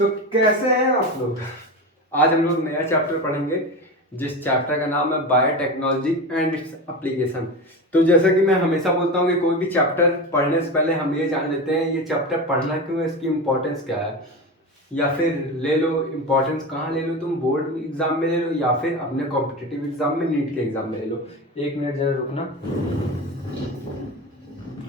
तो कैसे हैं आप लोग। आज हम लोग नया चैप्टर पढ़ेंगे जिस चैप्टर का नाम है बायोटेक्नोलॉजी एंड इट्स एप्लीकेशन। तो जैसा कि मैं हमेशा बोलता हूँ कि कोई भी चैप्टर पढ़ने से पहले हम ये जान लेते हैं ये चैप्टर पढ़ना क्यों है, इसकी इम्पोर्टेंस क्या है, या फिर ले लो इम्पोर्टेंस कहाँ ले लो, तुम बोर्ड एग्जाम में ले लो या फिर अपने कॉम्पिटिटिव एग्जाम में, नीट के एग्जाम में ले लो। एक मिनट जरा रुकना।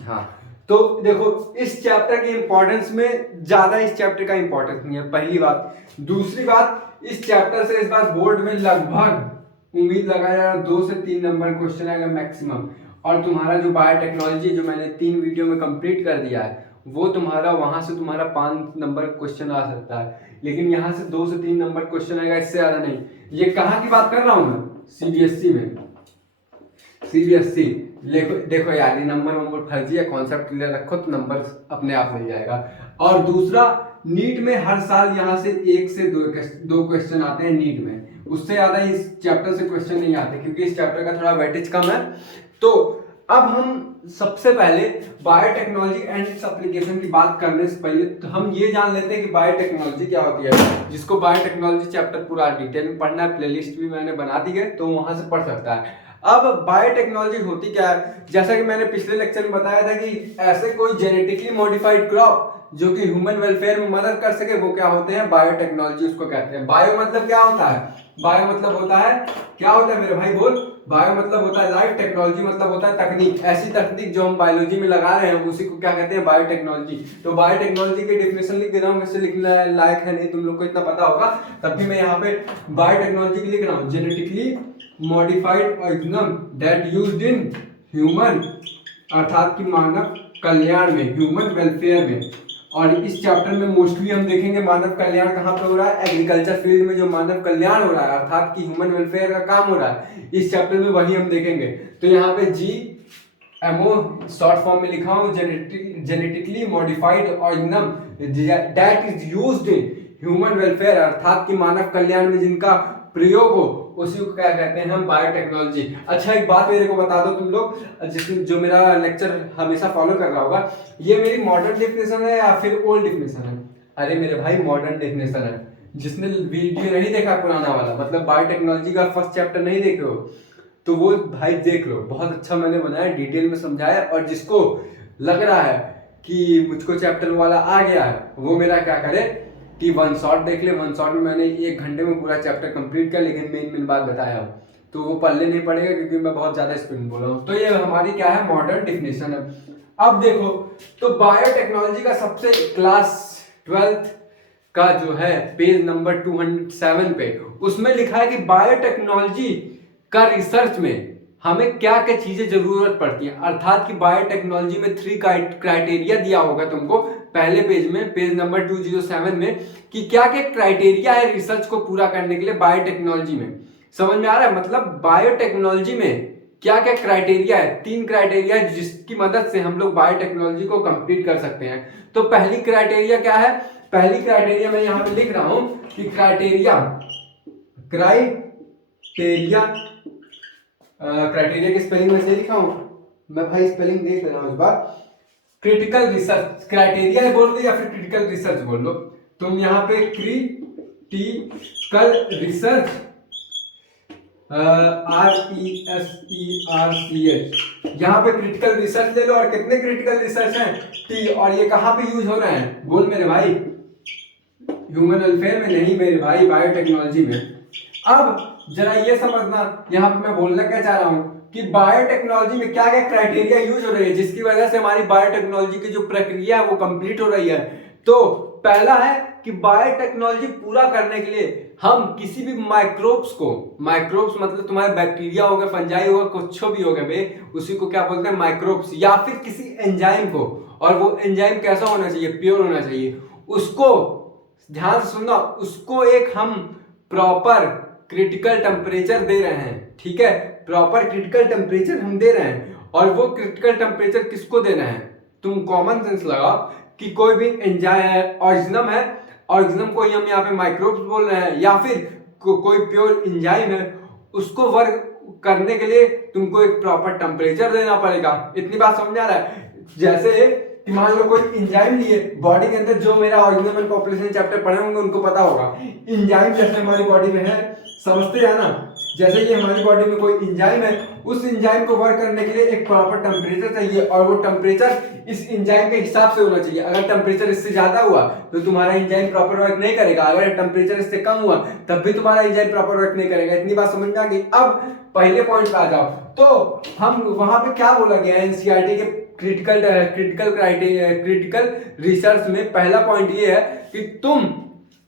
हाँ, तो देखो इस चैप्टर की इंपॉर्टेंस में ज्यादा इस चैप्टर का इंपॉर्टेंस नहीं है, पहली बात। दूसरी बात, इस चैप्टर से इस बार बोर्ड में लगभग उम्मीद लगाया जा रहा 2 से 3 नंबर क्वेश्चन आएगा मैक्सिमम। और तुम्हारा जो बायोटेक्नोलॉजी जो मैंने 3 वीडियो में कंप्लीट कर दिया है वो तुम्हारा वहां से तुम्हारा 5 नंबर क्वेश्चन आ सकता है, लेकिन यहाँ से 2 से 3 नंबर क्वेश्चन आएगा, इससे ज्यादा नहीं। ये कहाँ की बात कर रहा हूँ मैं, सीबीएसई में। सीबीएसई देखो देखो यार, ये नंबर फर्जी है, कॉन्सेप्ट क्लियर रखो तो नंबर अपने आप मिल जाएगा। और दूसरा, नीट में हर साल यहाँ से 1 से 2 क्वेश्चन आते हैं नीट में, उससे ज्यादा इस चैप्टर से क्वेश्चन नहीं आते क्योंकि इस चैप्टर का थोड़ा वेटेज कम है। तो अब हम सबसे पहले बायोटेक्नोलॉजी एंड इट्स एप्लीकेशन की बात करने से पहले तो हम ये जान लेते हैं कि बायोटेक्नोलॉजी क्या होती है। जिसको बायोटेक्नोलॉजी चैप्टर पूरा डिटेल में पढ़ना है, प्लेलिस्ट भी मैंने बना दी है तो वहां से पढ़ सकता है। अब बायोटेक्नोलॉजी होती क्या है, जैसा कि मैंने पिछले लेक्चर में बताया था कि ऐसे कोई जेनेटिकली मॉडिफाइड क्रॉप जो कि ह्यूमन वेलफेयर में मदद कर सके वो क्या होते हैं, बायोटेक्नोलॉजी उसको कहते हैं। बायो मतलब क्या होता है, बायो मतलब होता है, क्या होता है मेरे भाई बोल। बायो मतलब होता है लाइफ, टेक्नोलॉजी मतलब होता है तकनीक। ऐसी तकनीक जो हम बायोलॉजी में लगा रहे हैं उसी को क्या कहते हैं, बायोटेक्नोलॉजी। तो बायोटेक्नोलॉजी की डेफिनेशन लिख दे रहा हूँ, वैसे लिखना लायक है नहीं, तुम लोग को इतना पता होगा, तब भी मैं यहाँ पे बायोटेक्नोलॉजी की लिख रहा हूँ। Genetically modified organism that used in human, अर्थात कि मानव कल्याण में, ह्यूमन वेलफेयर में। और इस चैप्टर में मोस्टली हम देखेंगे मानव कल्याण कहाँ पे हो रहा है, एग्रीकल्चर फील्ड में जो मानव कल्याण हो रहा है अर्थात कि ह्यूमन वेलफेयर का काम हो रहा है, इस चैप्टर में वही हम देखेंगे। तो यहाँ पे GMO शॉर्ट फॉर्म में लिखा हूँ, genetically modified organism that is used in human welfare, अर्थात कि मानव कल्याण में जिनका प्रयोग हो उसी को क्या कहते हैं हम, बायोटेक्नोलॉजी। अच्छा एक बात मेरे को बता दो तुम लोग जो मेरा लेक्चर हमेशा फॉलो कर रहा होगा, ये मेरी मॉडर्न डेफिनेशन है या फिर ओल्ड डेफिनेशन है। अरे मेरे भाई मॉडर्न डेफिनेशन है, जिसने वीडियो नहीं देखा पुराना वाला, मतलब बायोटेक्नोलॉजी का फर्स्ट चैप्टर नहीं देखे हो तो वो भाई देख लो, बहुत अच्छा मैंने बनाया, डिटेल में समझाया। और जिसको लग रहा है कि मुझको चैप्टर वाला आ गया है वो मेरा क्या करे कि 1 शॉट देख ले। 1 शॉट में मैंने 1 घंटे में पूरा चैप्टर कंप्लीट किया, लेकिन मेन बात बताया हूँ तो वो पढ़ने नहीं पड़ेगा क्योंकि मैं बहुत ज्यादा स्पीड में बोल रहा हूँ। तो ये हमारी क्या है, मॉडर्न डिफिनेशन है। अब देखो तो बायोटेक्नोलॉजी का सबसे क्लास 12th का जो है पेज नंबर 207 पे उसमें लिखा है कि बायोटेक्नोलॉजी का रिसर्च में हमें क्या क्या चीजें जरूरत पड़ती है, अर्थात कि बायोटेक्नोलॉजी में 3 क्राइटेरिया दिया होगा तुमको पहले पेज में, पेज नंबर 207 में, कि क्या क्या क्राइटेरिया है रिसर्च को पूरा करने के लिए बायोटेक्नोलॉजी में। समझ में आ रहा है, मतलब बायोटेक्नोलॉजी में क्या क्या क्राइटेरिया है, 3 क्राइटेरिया है जिसकी मदद से हम लोग बायोटेक्नोलॉजी को कंप्लीट कर सकते हैं। तो पहली क्राइटेरिया क्या है, पहली क्राइटेरिया मैं यहाँ पे लिख रहा हूं कि क्राइटेरिया की स्पेलिंग में से लिखा हूं मैं भाई, स्पेलिंग देख लेना इस बार। क्रिटिकल रिसर्च क्राइटेरिया बोल दो या फिर क्रिटिकल रिसर्च बोल लो तुम, यहाँ पे क्रिटिकल रिसर्च RESERCH, यहाँ पे क्रिटिकल रिसर्च ले लो। और कितने क्रिटिकल रिसर्च हैं, T, और ये कहाँ पे यूज हो रहे हैं बोल मेरे भाई, ह्यूमन वेलफेयर में नहीं मेरे भाई, बायोटेक्नोलॉजी में। अब जरा ये समझना यहाँ पे मैं बोलना क्या चाह रहा हूँ कि बायोटेक्नोलॉजी में क्या क्या क्राइटेरिया यूज हो रही है जिसकी वजह से हमारी बायोटेक्नोलॉजी की जो प्रक्रिया है वो कंप्लीट हो रही है। तो पहला है कि बायोटेक्नोलॉजी पूरा करने के लिए हम किसी भी माइक्रोब्स को, माइक्रोब्स मतलब तुम्हारे बैक्टीरिया हो गए, फंजाई हो गए, कुछ भी हो गए बे, उसी को क्या बोलते हैं माइक्रोब्स, या फिर किसी एंजाइम को, और वो एंजाइम कैसा होना चाहिए, प्योर होना चाहिए, उसको ध्यान से सुनना, उसको एक हम प्रॉपर क्रिटिकल टेम्परेचर दे रहे हैं, ठीक है, प्रॉपर क्रिटिकल टेम्परेचर हम दे रहे हैं। और वो क्रिटिकल टेम्परेचर किसको देना है, तुम कॉमन सेंस लगाओ कि कोई भी एंजाइम ऑर्गेनिज्म है, ऑर्गेनिज्म को ही हम यहाँ पे माइक्रोब्स बोल रहे हैं, या फिर कोई प्योर एंजाइम है, उसको वर्क करने के लिए तुमको एक प्रॉपर टेम्परेचर देना पड़ेगा। इतनी बात समझ आ रहा है, जैसे कि मान लो कोई इंजाइम लिए बॉडी के अंदर, जो मेरा ऑर्गेनिज्म एंड पॉपुलेशन चैप्टर पढ़े होंगे उनको पता होगा, इंजाइम जैसे हमारी बॉडी में है, समझते हैं ना, जैसे ये हमारी बॉडी में कोई इंजाइम है, उस इंजाइम को वर्क करने के लिए एक प्रॉपर टेम्परेचर चाहिए और वो टेम्परेचर इस इंजाइम के हिसाब से होना चाहिए। अगर टेम्परेचर इससे ज्यादा हुआ तो तुम्हारा इंजाइम प्रॉपर वर्क नहीं करेगा, अगर टेम्परेचर इससे कम हुआ तब भी तुम्हारा इंजाइम प्रॉपर वर्क नहीं करेगा। इतनी बात समझ में आ गई। अब पहले पॉइंट पे आ जाओ। तो हम वहां पे क्या बोला गया है एनसीईआरटी के क्रिटिकल रिसर्च में, पहला पॉइंट ये है कि तुम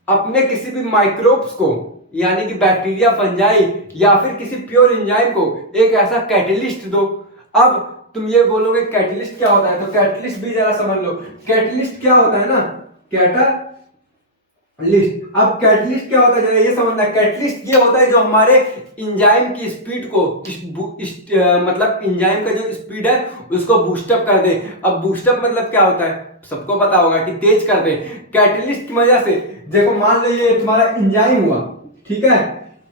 अपने किसी भी माइक्रोब्स को, यानी कि बैक्टीरिया, फंजाई या फिर किसी प्योर एंजाइम को एक ऐसा कैटलिस्ट दो। अब तुम ये बोलोगे कैटलिस्ट क्या होता है, तो कैटलिस्ट भी जरा समझ लो। कैटलिस्ट क्या होता है ना, कैटलिस्ट। अब कैटलिस्ट क्या होता है जरा ये समझना। कैटलिस्ट ये होता है जो हमारे एंजाइम की स्पीड को मतलब एंजाइम का जो स्पीड है उसको बूस्टअप कर दे। अब बूस्टअप मतलब क्या होता है, सबको पता होगा कि तेज कर दे। कैटलिस्ट की वजह से देखो, मान लो ये तुम्हारा एंजाइम हुआ, ठीक है,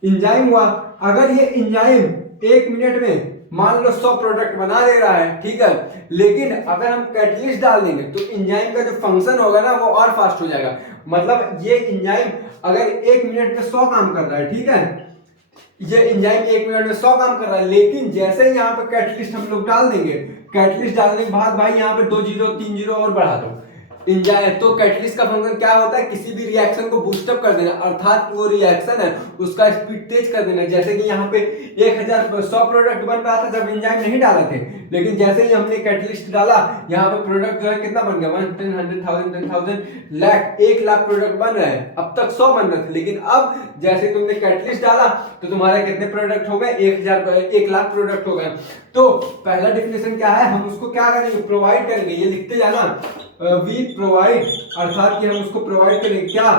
एंजाइम हुआ, अगर ये एंजाइम 1 मिनट में मान लो 100 प्रोडक्ट बना दे रहा है, ठीक है, लेकिन अगर हम कैटलिस्ट डाल देंगे तो एंजाइम का जो फंक्शन होगा ना वो और फास्ट हो जाएगा। मतलब ये एंजाइम अगर 1 मिनट में 100 काम कर रहा है, ठीक है, ये एंजाइम 1 मिनट में 100 काम कर रहा है, लेकिन जैसे ही यहाँ पे कैटलिस्ट हम लोग डाल देंगे, कैटलिस्ट डालने के बाद भाई यहाँ पे 2 जीरो 3 जीरो और बढ़ा दो एंजाइम, तो कैटलिस्ट का फंक्शन क्या होता है, किसी भी रिएक्शन को बूस्टअप कर देना, अर्थात वो रिएक्शन है उसका स्पीड तेज कर देना। जैसे कि यहाँ पे 1100 प्रोडक्ट बन रहा था जब एंजाइम नहीं डाले थे, लेकिन जैसे ही हमने कैटलिस्ट डाला यहाँ पे प्रोडक्ट जो है कितना बन गया, 1 10 100 1000 10,000 लाख 1 लाख प्रोडक्ट बन रहे हैं। अब तक 100 बन रहे थे, लेकिन अब जैसे तुमने कैटलिस्ट डाला तो तुम्हारे कितने प्रोडक्ट हो गए, 1 लाख प्रोडक्ट हो गए। तो पहला डेफिनेशन क्या है, हम उसको क्या करेंगे, प्रोवाइड करेंगे। ये लिखते जाना, वी प्रोवाइड, अर्थात कि हम उसको प्रोवाइड करेंगे क्या,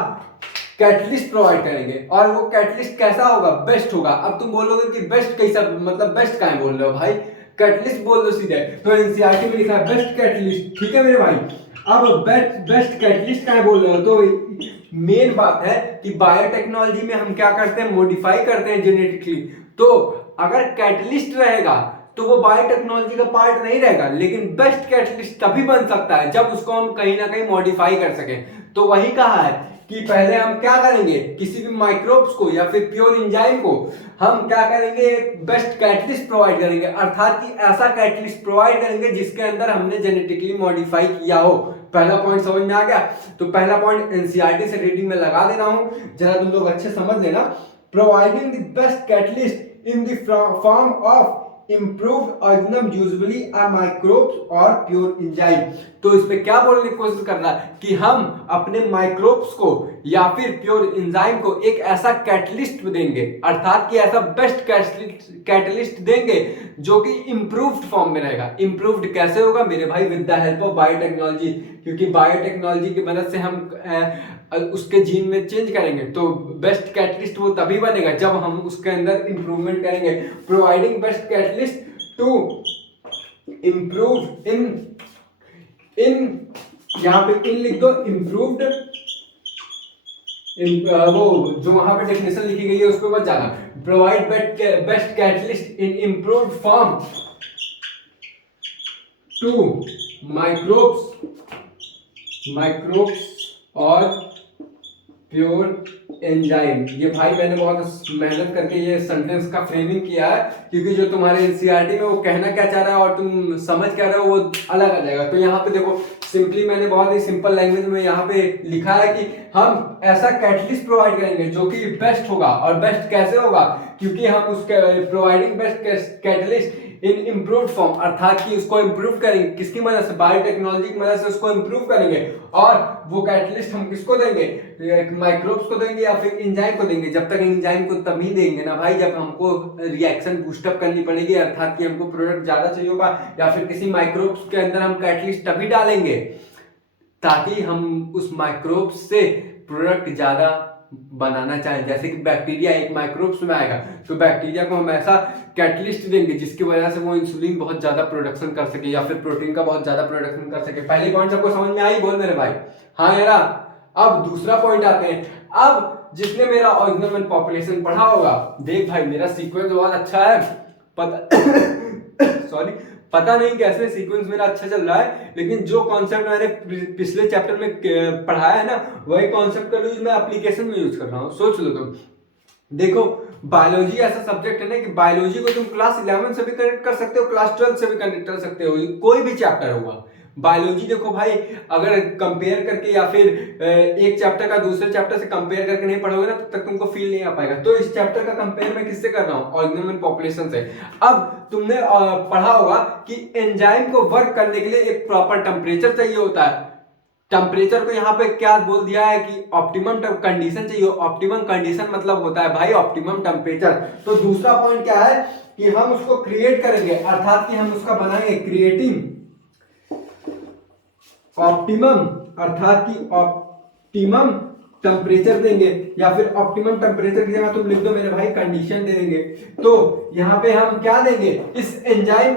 कैटलिस्ट प्रोवाइड करेंगे। और वो कैटलिस्ट कैसा होगा, बेस्ट होगा। अब तुम बोलोगे कि बेस्ट कैसा, मतलब बेस्ट क्या बोल रहे हो भाई, कैटलिस्ट बोल दो सीधे। तो एनसीईआरटी में लिखा है बेस्ट कैटलिस्ट, ठीक है मेरे भाई। अब बेस्ट कैटलिस्ट क्या बोल रहे हो, तो मेन बात है कि बायोटेक्नोलॉजी में हम क्या करते हैं, मॉडिफाई करते हैं जेनेटिकली। तो अगर कैटलिस्ट रहेगा तो वो बायोटेक्नोलॉजी का पार्ट नहीं रहेगा, लेकिन बेस्ट कैटलिस्ट तभी बन सकता है जब उसको हम कहीं ना कहीं मॉडिफाई कर सकें। तो वही कहा है कि पहले हम क्या करेंगे, किसी भी माइक्रोब्स को या फिर प्योर एंजाइम को हम क्या करेंगे, बेस्ट कैटलिस्ट प्रोवाइड करेंगे, अर्थात कि ऐसा कैटलिस्ट प्रोवाइड करेंगे जिसके अंदर हमने जेनेटिकली मॉडिफाई किया हो। पहला पॉइंट समझ में आ गया। तो पहला पॉइंट एनसीईआरटी से रीडिंग में लगा दे रहा हूं, जरा तुम लोग अच्छे समझ लेना। Providing the best catalyst in the form of improved organism usually are microbes or pure enzyme। तो इस पे क्या बोलने की कोशिश कर रहा है कि हम अपने माइक्रोब्स को या फिर प्योर एंजाइम को एक ऐसा कैटलिस्ट देंगे, अर्थात कि ऐसा बेस्ट कैटलिस्ट देंगे जो कि इंप्रूव्ड फॉर्म में रहेगा। इंप्रूव्ड कैसे होगा मेरे भाई, with the help of biotechnology, क्योंकि बायोटेक्नोलॉजी की मदद से हम उसके जीन में चेंज करेंगे। तो बेस्ट कैटलिस्ट वो तभी बनेगा जब हम उसके अंदर इंप्रूवमेंट करेंगे। Providing best catalyst to improve in यहाँ पे इन लिख दो, इंप्रूव्ड वो जो वहां पे डेफिनेशन लिखी गई है उसको मत जाना। Provide best catalyst in improved form to microbes और प्योर एंजाइम। ये भाई मैंने बहुत मेहनत करके ये सेंटेंस का फ्रेमिंग किया है, क्योंकि जो तुम्हारे एनसीईआरटी में वो कहना क्या चाह रहा है और तुम समझ क्या रहे हो वो अलग आ जाएगा। तो यहाँ पे देखो सिंपली मैंने बहुत ही सिंपल लैंग्वेज में यहाँ पे लिखा है कि हम ऐसा कैटलिस्ट प्रोवाइड करेंगे जो कि बेस्ट होगा। और बेस्ट कैसे होगा, क्योंकि हम उसके प्रोवाइडिंग बेस्ट कैटलिस्ट इन इम्प्रूव्ड फॉर्म, अर्थात कि उसको इम्प्रूव करेंगे किसकी मदद से, बायोटेक्नोलॉजी की मदद से उसको इम्प्रूव करेंगे। और वो कैटलिस्ट हम किसको देंगे, माइक्रोब्स को देंगे या फिर एंजाइम को देंगे। जब तक एंजाइम को तभी देंगे ना भाई जब हमको रिएक्शन बूस्टअप करनी पड़ेगी, अर्थात कि हमको प्रोडक्ट ज्यादा चाहिए होगा, या फिर किसी माइक्रोब्स के अंदर हम कैटलिस्ट तभी डालेंगे ताकि हम उस माइक्रोब्स से प्रोडक्ट ज्यादा बनाना चाहें। जैसे कि बैक्टीरिया एक माइक्रोब्स में आएगा तो बैक्टीरिया को हम ऐसा कैटलिस्ट देंगे जिसकी वजह से वो इंसुलिन बहुत ज्यादा प्रोडक्शन कर सके या फिर प्रोटीन का बहुत ज्यादा प्रोडक्शन कर सके। पहले पॉइंट सबको समझ में आई, बोल मेरे भाई हाँ यारा। अब दूसरा पॉइंट आते हैं। अब जिसने मेरा ऑर्गेनिज्म एंड पॉपुलेशन पढ़ा होगा, देख भाई मेरा सीक्वेंस बहुत अच्छा है, पता सॉरी पता नहीं कैसे सीक्वेंस मेरा अच्छा चल रहा है, लेकिन जो कॉन्सेप्ट मैंने पिछले चैप्टर में पढ़ाया है ना, वही कॉन्सेप्ट का यूज मैं एप्लीकेशन में यूज कर रहा हूँ। सोच लो तुम, देखो बायोलॉजी ऐसा सब्जेक्ट है ना कि बायोलॉजी को तुम क्लास 11 से भी कनेक्ट कर सकते हो, क्लास 12 से भी कनेक्ट कर सकते हो, कोई भी चैप्टर होगा। बायोलॉजी देखो भाई, अगर कंपेयर करके या फिर एक चैप्टर का दूसरे चैप्टर से कंपेयर करके नहीं पढ़ोगे ना, तब तक तुमको फील नहीं आ पाएगा। तो इस चैप्टर का कंपेयर मैं किससे कर रहा हूँ? ऑर्गेनिज्म एंड पॉपुलेशन से। अब तुमने पढ़ा होगा कि एंजाइम को वर्क करने के लिए एक प्रॉपर टेम्परेचर चाहिए होता है। टेम्परेचर को यहाँ पे क्या बोल दिया है कि ऑप्टिमम कंडीशन चाहिए। ऑप्टिमम कंडीशन मतलब होता है भाई ऑप्टिमम टेम्परेचर। तो दूसरा पॉइंट क्या है कि हम उसको क्रिएट करेंगे, अर्थात कि हम उसका बनाएंगे क्रिएटिंग ऑप्टिमम, अर्थात कि ऑप्टिमम टेम्परेचर देंगे, या फिर ऑप्टिमम टेम्परेचर की जगह तुम लिख दो मेरे भाई कंडीशन दे देंगे। तो यहाँ पे हम क्या देंगे, इस एंजाइम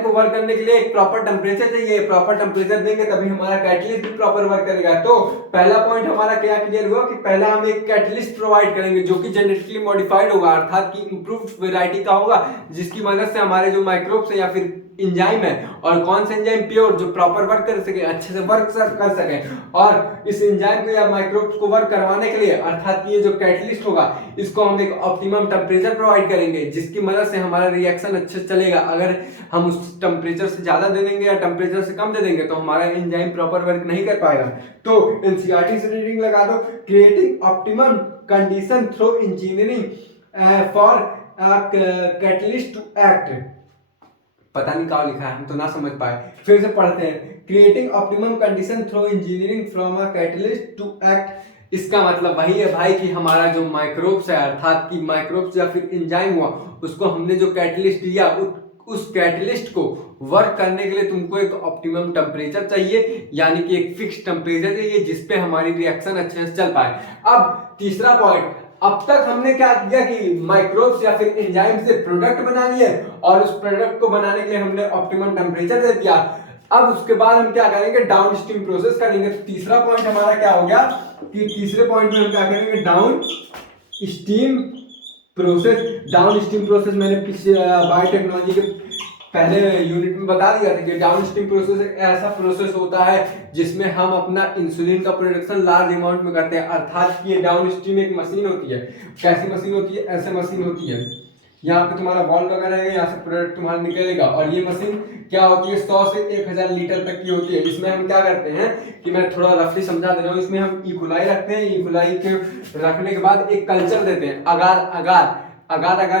को वर्क करने के लिए एक प्रॉपर टेम्परेचर चाहिए। प्रॉपर टेम्परेचर देंगे तभी हमारा कैटलिस्ट भी प्रॉपर वर्क करेगा। तो पहला पॉइंट हमारा क्या क्लियर हुआ कि पहला हम एक कैटलिस्ट प्रोवाइड करेंगे जो कि जेनेटिकली मॉडिफाइड होगा, अर्थात कि इंप्रूव्ड वैरायटी का होगा, जिसकी मदद से हमारे जो माइक्रोब्स है या फिर एंजाइम है, और कौन सा एंजाइम, प्योर, जो प्रॉपर वर्क कर सके, अच्छे से वर्क कर सके। और इस एंजाइम को या माइक्रोब्स को वर्क करवाने के लिए, अर्थात कि ये जो कैटलिस्ट होगा, इसको हम एक ऑप्टिमम टेम्परेचर प्रोवाइड करेंगे, जिसकी मदद से हमारा रिएक्शन अच्छे से चलेगा। अगर हम उस टेम्परेचर से ज्यादा दे देंगे या टेम्परेचर से कम दे देंगे तो हमारा एंजाइम प्रॉपर वर्क नहीं कर पाएगा। तो एनसीईआरटी से रीडिंग लगा दो, creating optimum condition through engineering for catalyst to act. पता नहीं क्या लिखा है, हम तो ना समझ पाए, फिर से पढ़ते हैं। Creating optimum condition through engineering from a catalyst to act. इसका मतलब वही है भाई कि हमारा जो माइक्रोब्स है, अर्थात कि माइक्रोब्स या फिर एंजाइम हुआ, उसको हमने जो कैटलिस्ट दिया, उस कैटलिस्ट को वर्क करने के लिए तुमको एक ऑप्टिमम टेम्परेचर चाहिए, यानी कि एक फिक्स टेम्परेचर चाहिए जिसपे हमारी रिएक्शन अच्छे से चल पाए। अब तीसरा पॉइंट, अब तक हमने क्या किया कि माइक्रोब्स या फिर एंजाइम से प्रोडक्ट बना लिए, और उस प्रोडक्ट को बनाने के लिए हमने ऑप्टिमम टेम्परेचर दे दिया। अब उसके बाद हम क्या करेंगे, डाउन स्ट्रीम प्रोसेस करेंगे। तो तीसरा पॉइंट हमारा क्या हो गया कि तीसरे पॉइंट में हम क्या करेंगे, down stream process. Down stream process मैंने पिछले बायोटेक्नोलॉजी के पहले यूनिट में बता दिया था कि डाउन स्ट्रीम प्रोसेस एक ऐसा प्रोसेस होता है जिसमें हम अपना इंसुलिन का प्रोडक्शन लार्ज अमाउंट में करते हैं। अर्थात कि ये डाउन स्ट्रीम एक मशीन होती है। कैसी मशीन होती है? ऐसे मशीन होती है, यहाँ पे तुम्हारा वॉल्व लगा रहेगा, यहाँ से प्रोडक्ट तुम्हारा निकलेगा, और ये मशीन क्या होती है, 100 से 1000 लीटर तक की होती है। इसमें हम क्या करते हैं कि मैं थोड़ा रफली समझा दे रहा हूँ। इसमें हम इकोलाई रखते हैं, इकोलाई के रखने के बाद एक कल्चर देते हैं, अगार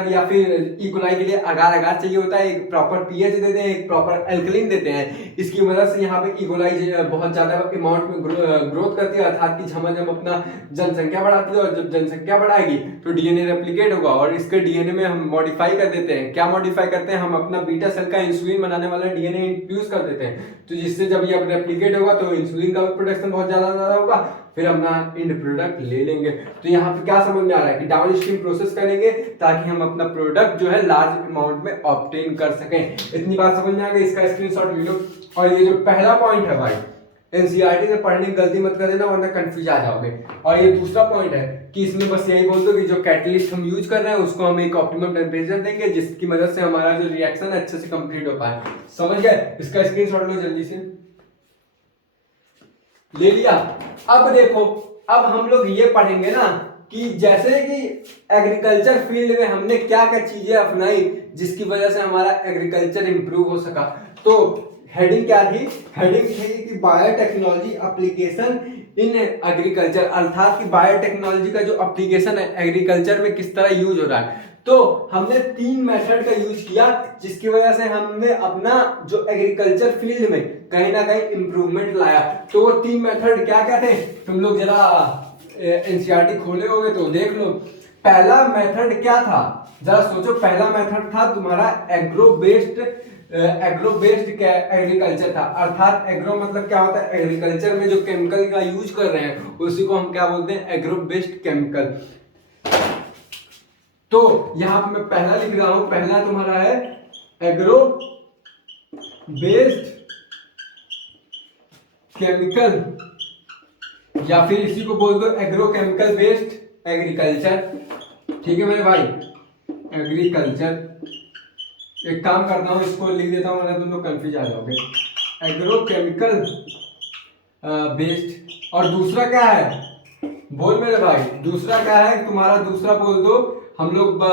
या फिर इकोलाई के लिए अगार चाहिए होता है, एक प्रॉपर पीएच देते हैं, एक प्रॉपर एल्कलीन देते हैं। इसकी मदद से यहाँ पे इकोलाई बहुत ज्यादा अमाउंट में ग्रोथ करती है, अर्थात कि झमाझम अपना जनसंख्या बढ़ाती है, और जब जनसंख्या बढ़ाएगी तो डीएनए रेप्लिकेट होगा, और इसके डीएनए में हम मॉडिफाई कर देते हैं। क्या मॉडिफाई करते हैं? हम अपना बीटा सेल का इंसुलिन बनाने वाला डीएनए इंट्रोड्यूस कर देते हैं, तो जिससे जब ये रेप्लिकेट होगा तो इंसुलिन का प्रोडक्शन बहुत ज्यादा होगा, फिर अपना एंड प्रोडक्ट ले लेंगे। तो यहाँ पे क्या समझ में आ रहा है कि डाउन स्ट्रीम प्रोसेस करेंगे ताकि हम अपना प्रोडक्ट जो है लार्ज अमाउंट में ऑब्टेन कर सकें। इतनी बात समझ में आ गई, इसका स्क्रीनशॉट ले लो। और ये जो पहला पॉइंट है भाई, एनसीईआरटी से पढ़ने की गलती मत कर देना वरना कंफ्यूज आ जाओगे। और ये दूसरा पॉइंट है कि इसमें बस यही बोल दो कि जो कैटलिस्ट हम यूज कर रहे हैं उसको हम एक ऑप्टिमम टेम्परेचर देंगे, जिसकी मदद से हमारा जो रिएक्शन है अच्छे से कंप्लीट हो पाए। समझ गए? इसका स्क्रीनशॉट लो जल्दी से। ले लिया? अब देखो, अब हम लोग ये पढ़ेंगे ना कि जैसे कि एग्रीकल्चर फील्ड में हमने क्या क्या चीजें अपनाई जिसकी वजह से हमारा एग्रीकल्चर इंप्रूव हो सका। तो हेडिंग क्या थी? हेडिंग थी कि बायोटेक्नोलॉजी एप्लीकेशन इन एग्रीकल्चर, अर्थात कि बायोटेक्नोलॉजी का जो एप्लीकेशन है एग्रीकल्चर में किस तरह यूज हो रहा है। तो हमने 3 मेथड का यूज किया जिसकी वजह से हमने अपना जो एग्रीकल्चर फील्ड में कहीं ना कहीं इंप्रूवमेंट लाया। तो वो 3 मेथड क्या क्या थे? तुम लोग जरा एनसीईआरटी खोले होगे तो देख लो। पहला मेथड क्या था? जरा सोचो। पहला मेथड था तुम्हारा एग्रो बेस्ड एग्रीकल्चर था। अर्थात एग्रो मतलब क्या होता है? एग्रीकल्चर में जो केमिकल का यूज कर रहे हैं उसी को हम क्या बोलते हैं? Agro based chemical. तो यहां पे मैं पहला लिख रहा हूं, पहला तुम्हारा है एग्रो बेस्ड केमिकल, या फिर इसी को बोल दो एग्रो केमिकल बेस्ड एग्रीकल्चर। ठीक है मेरे भाई? एग्रीकल्चर एक काम करता हूँ, इसको लिख देता हूँ, वरना तुम लोग कंफ्यूज आ जाओगे। Agrochemical based. और दूसरा क्या है, बोल मेरे भाई, दूसरा क्या है तुम्हारा? दूसरा बोल दो। हम लोग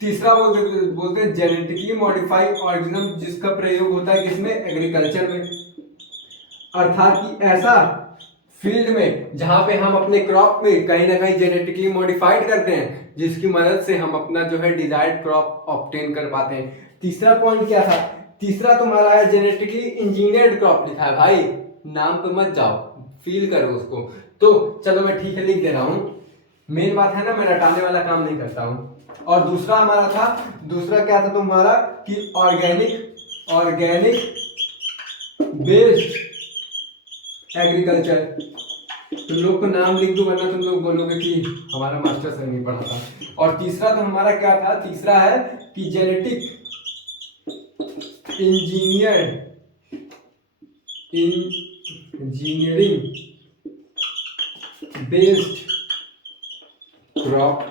तीसरा बोलते हैं जेनेटिकली मॉडिफाइड ऑर्गेनिज्म, जिसका प्रयोग होता है किसमें? एग्रीकल्चर में। अर्थात कि ऐसा फील्ड में जहां पे हम अपने क्रॉप में कहीं ना कहीं जेनेटिकली मॉडिफाइड करते हैं, जिसकी मदद से हम अपना जो है डिजायर्ड क्रॉप ऑब्टेन कर पाते हैं। तीसरा पॉइंट क्या था? तीसरा तुम्हारा है जेनेटिकली इंजीनियर्ड क्रॉप लिखा है भाई, नाम पे मत जाओ, फील करो उसको। तो चलो मैं ठीक है लिख दे रहा हूं, मेन बात है ना, मैं रटाने वाला काम नहीं करता हूं। और दूसरा हमारा था, दूसरा क्या था तुम्हारा कि ऑर्गेनिक बेस्ड एग्रीकल्चर। तुम लोग को नाम लिख दूं, वरना तुम लोग बोलोगे कि हमारा मास्टर सर नहीं पढ़ा था। और तीसरा तो हमारा क्या था? तीसरा है कि जेनेटिक इंजीनियरिंग बेस्ड क्रॉप।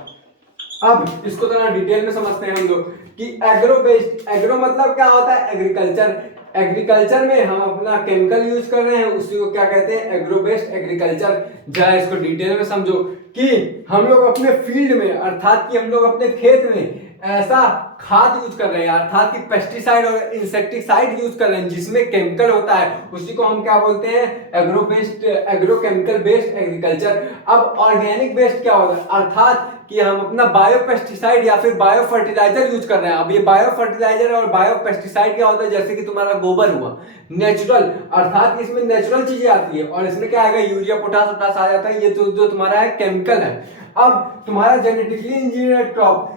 अब इसको थोड़ा डिटेल में समझते हैं हम लोग कि एग्रो बेस्ड, एग्रो मतलब क्या होता है? एग्रीकल्चर। एग्रीकल्चर में हम अपना केमिकल यूज कर रहे हैं, उसी को क्या कहते हैं? Agro based agriculture. जरा इसको डिटेल में समझो कि हम लोग अपने फील्ड में, अर्थात कि हम लोग अपने खेत में ऐसा खाद यूज कर रहे हैं, अर्थात कि पेस्टिसाइड और इंसेक्टिसाइड यूज कर रहे हैं जिसमें केमिकल होता है, उसी को हम क्या बोलते हैं? Agrochemical based agriculture. अब ऑर्गेनिक बेस्ड क्या होता है? अर्थात कि हम अपना बायो पेस्टिसाइड या फिर बायो फर्टिलाइजर यूज कर रहे हैं। अब ये बायो फर्टिलाइजर और बायो पेस्टिसाइड क्या होता है? जैसे कि तुम्हारा गोबर हुआ, नेचुरल, अर्थात इसमें नेचुरल चीजें आती है, और इसमें क्या आएगा? यूरिया, पोटास वोटास आ जाता है, ये जो तुम्हारा है केमिकल है। अब तुम्हारा जेनेटिकली इंजीनियर्ड क्रॉप,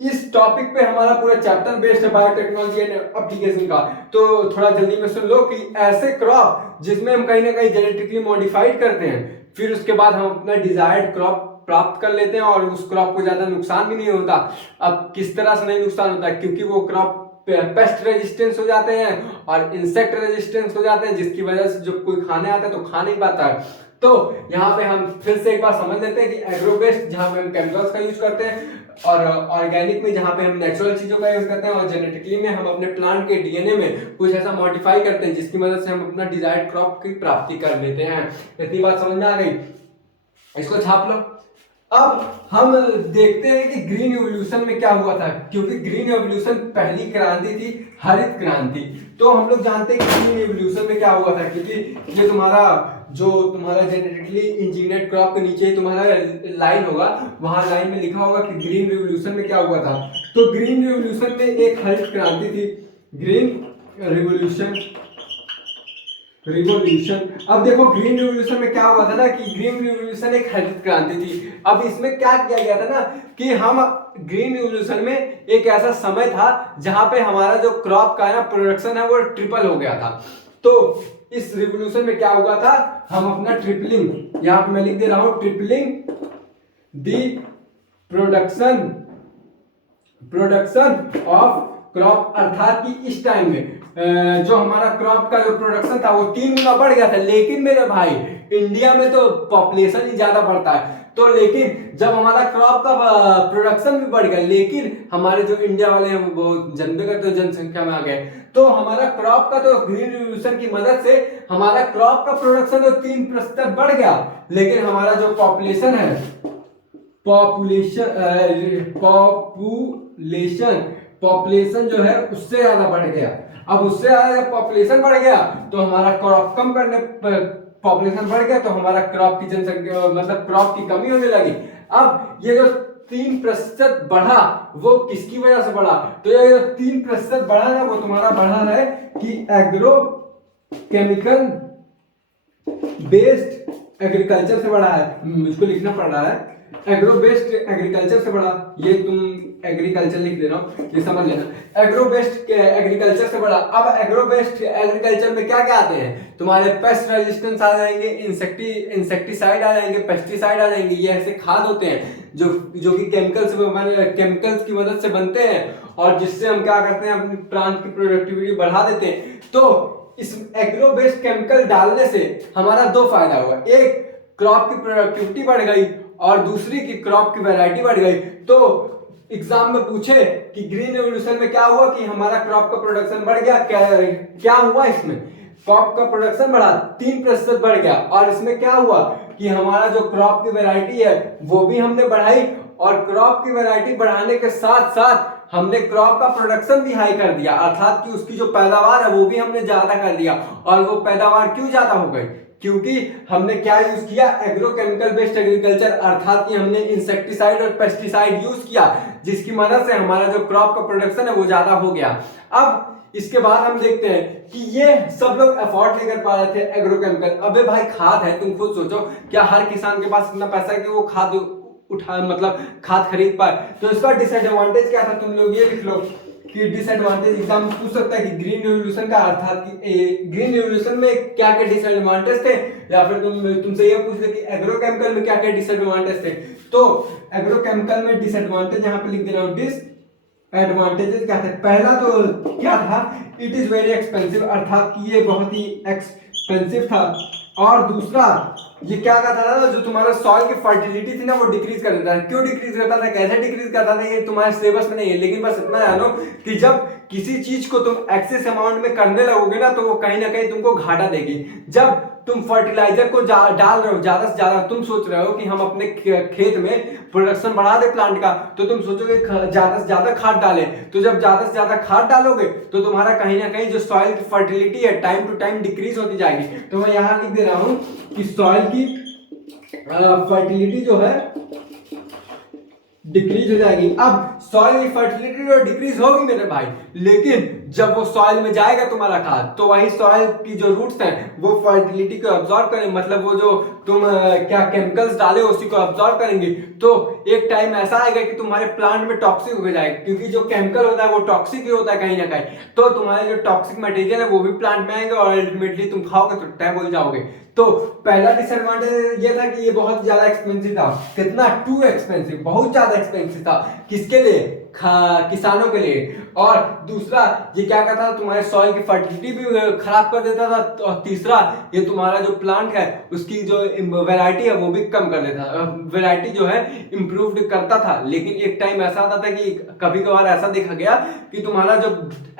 इस टॉपिक पे हमारा पूरा चैप्टर बेस्ड है, बायोटेक्नोलॉजी एंड एप्लीकेशन का। तो थोड़ा जल्दी में सुन लो कि ऐसे क्रॉप जिसमें हम कहीं ना कहीं जेनेटिकली मॉडिफाइड करते हैं, फिर उसके बाद हम अपना डिजायर्ड क्रॉप प्राप्त कर लेते हैं, और उस क्रॉप को ज्यादा नुकसान भी नहीं होता। अब किस तरह से नहीं नुकसान होता? क्योंकि वो क्रॉप पेस्ट रेजिस्टेंस हो जाते हैं और इंसेक्ट रेजिस्टेंस हो जाते हैं, जिसकी वजह से जब कोई खाने आता है तो खा नहीं पाता है। तो यहाँ पे हम फिर से एक बार समझ लेते हैं कि एग्रो बेस्ड जहाँ पे हम केमिकल्स का यूज करते हैं, और ऑर्गेनिक में जहाँ पे हम नेचुरल चीजों का यूज करते हैं, और जेनेटिकली में हम अपने प्लांट के डीएनए में कुछ ऐसा मॉडिफाई करते हैं जिसकी मदद से हम अपना डिजायर्ड क्रॉप की प्राप्ति कर लेते हैं। इतनी बात समझ में आ गई? इसको छाप लो। अब हम देखते हैं कि ग्रीन रिवॉल्यूशन में क्या हुआ था, क्योंकि ग्रीन रिवॉल्यूशन पहली क्रांति थी, हरित क्रांति। तो हम लोग जानते हैं कि ग्रीन रिवॉल्यूशन में क्या हुआ था, क्योंकि ये तुम्हारा जो तुम्हारा जेनेटिकली इंजीनियर्ड क्रॉप के नीचे ही तुम्हारा लाइन होगा, वहां लाइन में लिखा होगा कि ग्रीन रिवॉल्यूशन में क्या हुआ था। तो ग्रीन रिवॉल्यूशन में एक हरित क्रांति थी, ग्रीन रिवॉल्यूशन। अब देखो ग्रीन रिवॉल्यूशन में क्या हुआ था ना कि ग्रीन रिवॉल्यूशन एक हरित क्रांति थी। अब इसमें क्या किया गया था ना कि हम ग्रीन रिवॉल्यूशन में एक ऐसा समय था जहां पे हमारा जो क्रॉप का ना प्रोडक्शन है वो ट्रिपल हो गया था। तो इस रिवॉल्यूशन में क्या हुआ था? हम अपना ट्रिपलिंग, यहां पे मैं लिख दे रहा हूं, tripling the production of crop, अर्थात कि इस टाइम में जो हमारा क्रॉप का जो प्रोडक्शन था वो 3 गुना बढ़ गया था। लेकिन मेरे भाई इंडिया में तो पॉपुलेशन ही ज्यादा बढ़ता है, तो लेकिन जब हमारा क्रॉप का प्रोडक्शन भी बढ़ गया, लेकिन हमारे जो इंडिया वाले हैं वो बहुत जनबे करते जनसंख्या में आ गए, तो हमारा क्रॉप का तो ग्रीन रिवॉल्यूशन की मदद से हमारा क्रॉप का प्रोडक्शन तो 3% बढ़ गया, लेकिन हमारा जो पॉपुलेशन है, पॉपुलेशन जो है उससे ज्यादा बढ़ गया। अब उससे ज्यादा जब पॉपुलेशन बढ़ गया तो हमारा क्रॉप कम करने, पॉपुलेशन बढ़ गया तो हमारा क्रॉप की जनसंख्या मतलब क्रॉप की कमी होने लगी। अब ये जो 3% बढ़ा वो किसकी वजह से बढ़ा? तो ये जो 3% बढ़ा ना वो तुम्हारा बढ़ा है कि एग्रो केमिकल बेस्ड एग्रीकल्चर से बढ़ा है। मुझको लिखना पड़ रहा है एग्रो बेस्ड एग्रीकल्चर से बढ़ा, ये तुम एग्रीकल्चर लिख दे रहा हूं, ये समझ लेना, एग्रो बेस्ड एग्रीकल्चर से बढ़ा। अब एग्रो बेस्ड एग्रीकल्चर में क्या क्या आते हैं? तुम्हारे पेस्ट रेजिस्टेंस आ जाएंगे, इंसेक्टिसाइड आ जाएंगे, पेस्टिसाइड आ जाएंगे। ये ऐसे खाद होते हैं जो कि केमिकल्स की मदद से बनते हैं, और जिससे हम क्या करते हैं अपने प्लांट की प्रोडक्टिविटी बढ़ा देते हैं। तो इस एग्रो बेस्ड केमिकल डालने से हमारा 2 फायदा हुआ, एक क्रॉप की प्रोडक्टिविटी बढ़ गई और दूसरी की क्रॉप की वैरायटी बढ़ गई। तो एग्जाम में पूछे कि ग्रीन रेवोल्यूशन में क्या हुआ कि हमारा क्रॉप का प्रोडक्शन बढ़ गया, क्या हुआ इसमें, क्रॉप का प्रोडक्शन बढ़ा 3% बढ़ गया, और इसमें क्या हुआ कि हमारा जो क्रॉप की वैरायटी है वो भी हमने बढ़ाई, और क्रॉप की वैरायटी बढ़ाने के साथ साथ हमने क्रॉप का प्रोडक्शन भी हाई कर दिया, अर्थात कि उसकी जो पैदावार है वो भी हमने ज्यादा कर दिया। और वो पैदावार क्यों ज्यादा हो गई, क्योंकि हमने क्या यूज किया, एग्रोकेमिकल बेस्ड एग्रीकल्चर, अर्थात कि हमने इंसेक्टिसाइड और पेस्टिसाइड यूज किया, जिसकी मदद से हमारा जो क्रॉप का प्रोडक्शन है वो ज्यादा हो गया। अब इसके बाद हम देखते हैं कि ये सब लोग अफोर्ड नहीं कर पा रहे थे एग्रोकेमिकल। अबे भाई खाद है, तुम खुद सोचो, क्या हर किसान के पास इतना पैसा है कि वो खाद उठा मतलब खाद खरीद पाए। तो इसका डिसएडवांटेज क्या था, तुम लोग ये लिख लो कि डिसएडवांटेज एग्जाम में पूछ सकता है कि ग्रीन रेवोल्यूशन का, अर्थात कि ग्रीन रेवोल्यूशन में क्या क्या डिसएडवांटेज थे, या फिर तुमसे ये पूछ ले कि एग्रोकेमिकल में क्या क्या डिसएडवांटेज थे। तो एग्रोकेमिकल में डिसएडवांटेज यहाँ पे लिख दे रहा हूँ, डिसएडवांटेजेस क्या थे। पहला तो क्या था, इट इज वेरी एक्सपेंसिव, अर्थात कि ये बहुत ही एक्सपेंसिव था। और दूसरा ये क्या करता था, जो तुम्हारा सॉइल की फर्टिलिटी थी ना वो डिक्रीज कर देता है। क्यों डिक्रीज करता था, कैसे डिक्रीज करता था, ये तुम्हारे सिलेबस में नहीं है, लेकिन बस इतना जानो कि जब किसी चीज को तुम एक्सेस अमाउंट में करने लगोगे ना तो वो कहीं ना कहीं तुमको घाटा देगी। जब तुम फर्टिलाइजर को डाल रहे हो ज्यादा से ज्यादा, तुम सोच रहे हो कि हम अपने खेत में प्रोडक्शन बढ़ा दे प्लांट का, तो तुम सोचोगे ज्यादा से ज्यादा खाद डालें। तो जब ज्यादा से ज्यादा खाद डालोगे तो तुम्हारा कहीं ना कहीं जो सॉइल की फर्टिलिटी है टाइम टू टाइम डिक्रीज होती जाएगी। तो मैं यहाँ लिख दे रहा हूं कि सॉइल की फर्टिलिटी जो है डिक्रीज हो जाएगी। अब सॉइल की फर्टिलिटी तो डिक्रीज होगी मेरे भाई, लेकिन जब वो सॉइल में जाएगा तुम्हारा खाद, तो वही सॉइल की जो रूट्स हैं वो फर्टिलिटी को अब्सॉर्ब करें, मतलब वो जो तुम क्या केमिकल्स डाले उसी को अब्सॉर्ब करेंगे। तो एक टाइम ऐसा आएगा कि तुम्हारे प्लांट में टॉक्सिक हो जाएगा, क्योंकि जो केमिकल होता है वो टॉक्सिक ही होता है कहीं ना कहीं। तो तुम्हारे जो टॉक्सिक मटेरियल है वो भी प्लांट में आएंगे और अल्टीमेटली तुम खाओगे तो टैब हो जाओगे। तो पहला डिसएडवांटेज ये था कि ये बहुत ज्यादा एक्सपेंसिव था। कितना, टू एक्सपेंसिव, बहुत ज्यादा एक्सपेंसिव था। किसके लिए, किसानों के लिए। और दूसरा ये क्या करता था, तुम्हारे सॉइल की फर्टिलिटी भी खराब कर देता था। और तीसरा ये तुम्हारा जो प्लांट है उसकी जो वैरायटी है वो भी कम कर देता, वैरायटी जो है इंप्रूव्ड करता था। लेकिन एक टाइम ऐसा आता था कि कभी कभार ऐसा देखा गया कि तुम्हारा जो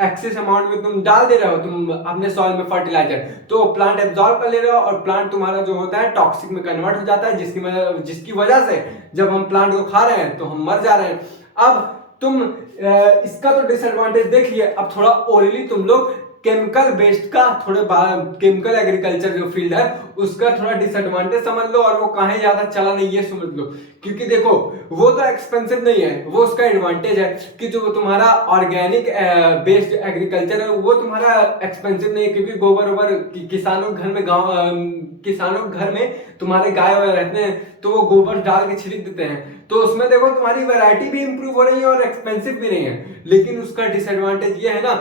एक्सेस अमाउंट में तुम डाल दे रहे हो तुम अपने सॉइल में फर्टिलाइजर, तो प्लांट एब्जॉर्ब कर ले रहे हो और प्लांट तुम्हारा जो होता है टॉक्सिक में कन्वर्ट हो जाता है, जिसकी वजह से जब हम प्लांट को खा रहे हैं तो हम मर जा रहे हैं। अब तुम इसका तो डिसएडवांटेज देख लिए, अब थोड़ा ओरली तुम लोग केमिकल बेस्ड का, थोड़े केमिकल एग्रीकल्चर जो फील्ड है उसका थोड़ा डिसएडवांटेज समझ लो, और वो कहीं ज्यादा चला नहीं ये समझ लो। क्योंकि देखो वो तो एक्सपेंसिव नहीं है, वो उसका एडवांटेज है कि जो तुम्हारा ऑर्गेनिक बेस्ड एग्रीकल्चर है वो तुम्हारा एक्सपेंसिव नहीं है, क्योंकि गोबर वोबर किसानों घर में किसानों घर में तुम्हारे गाय वाय रहते हैं तो वो गोबर डाल के छिड़क देते हैं, तो उसमें देखो तुम्हारी वैरायटी भी इंप्रूव हो रही है और एक्सपेंसिव भी नहीं है। लेकिन उसका डिसएडवांटेज ये है ना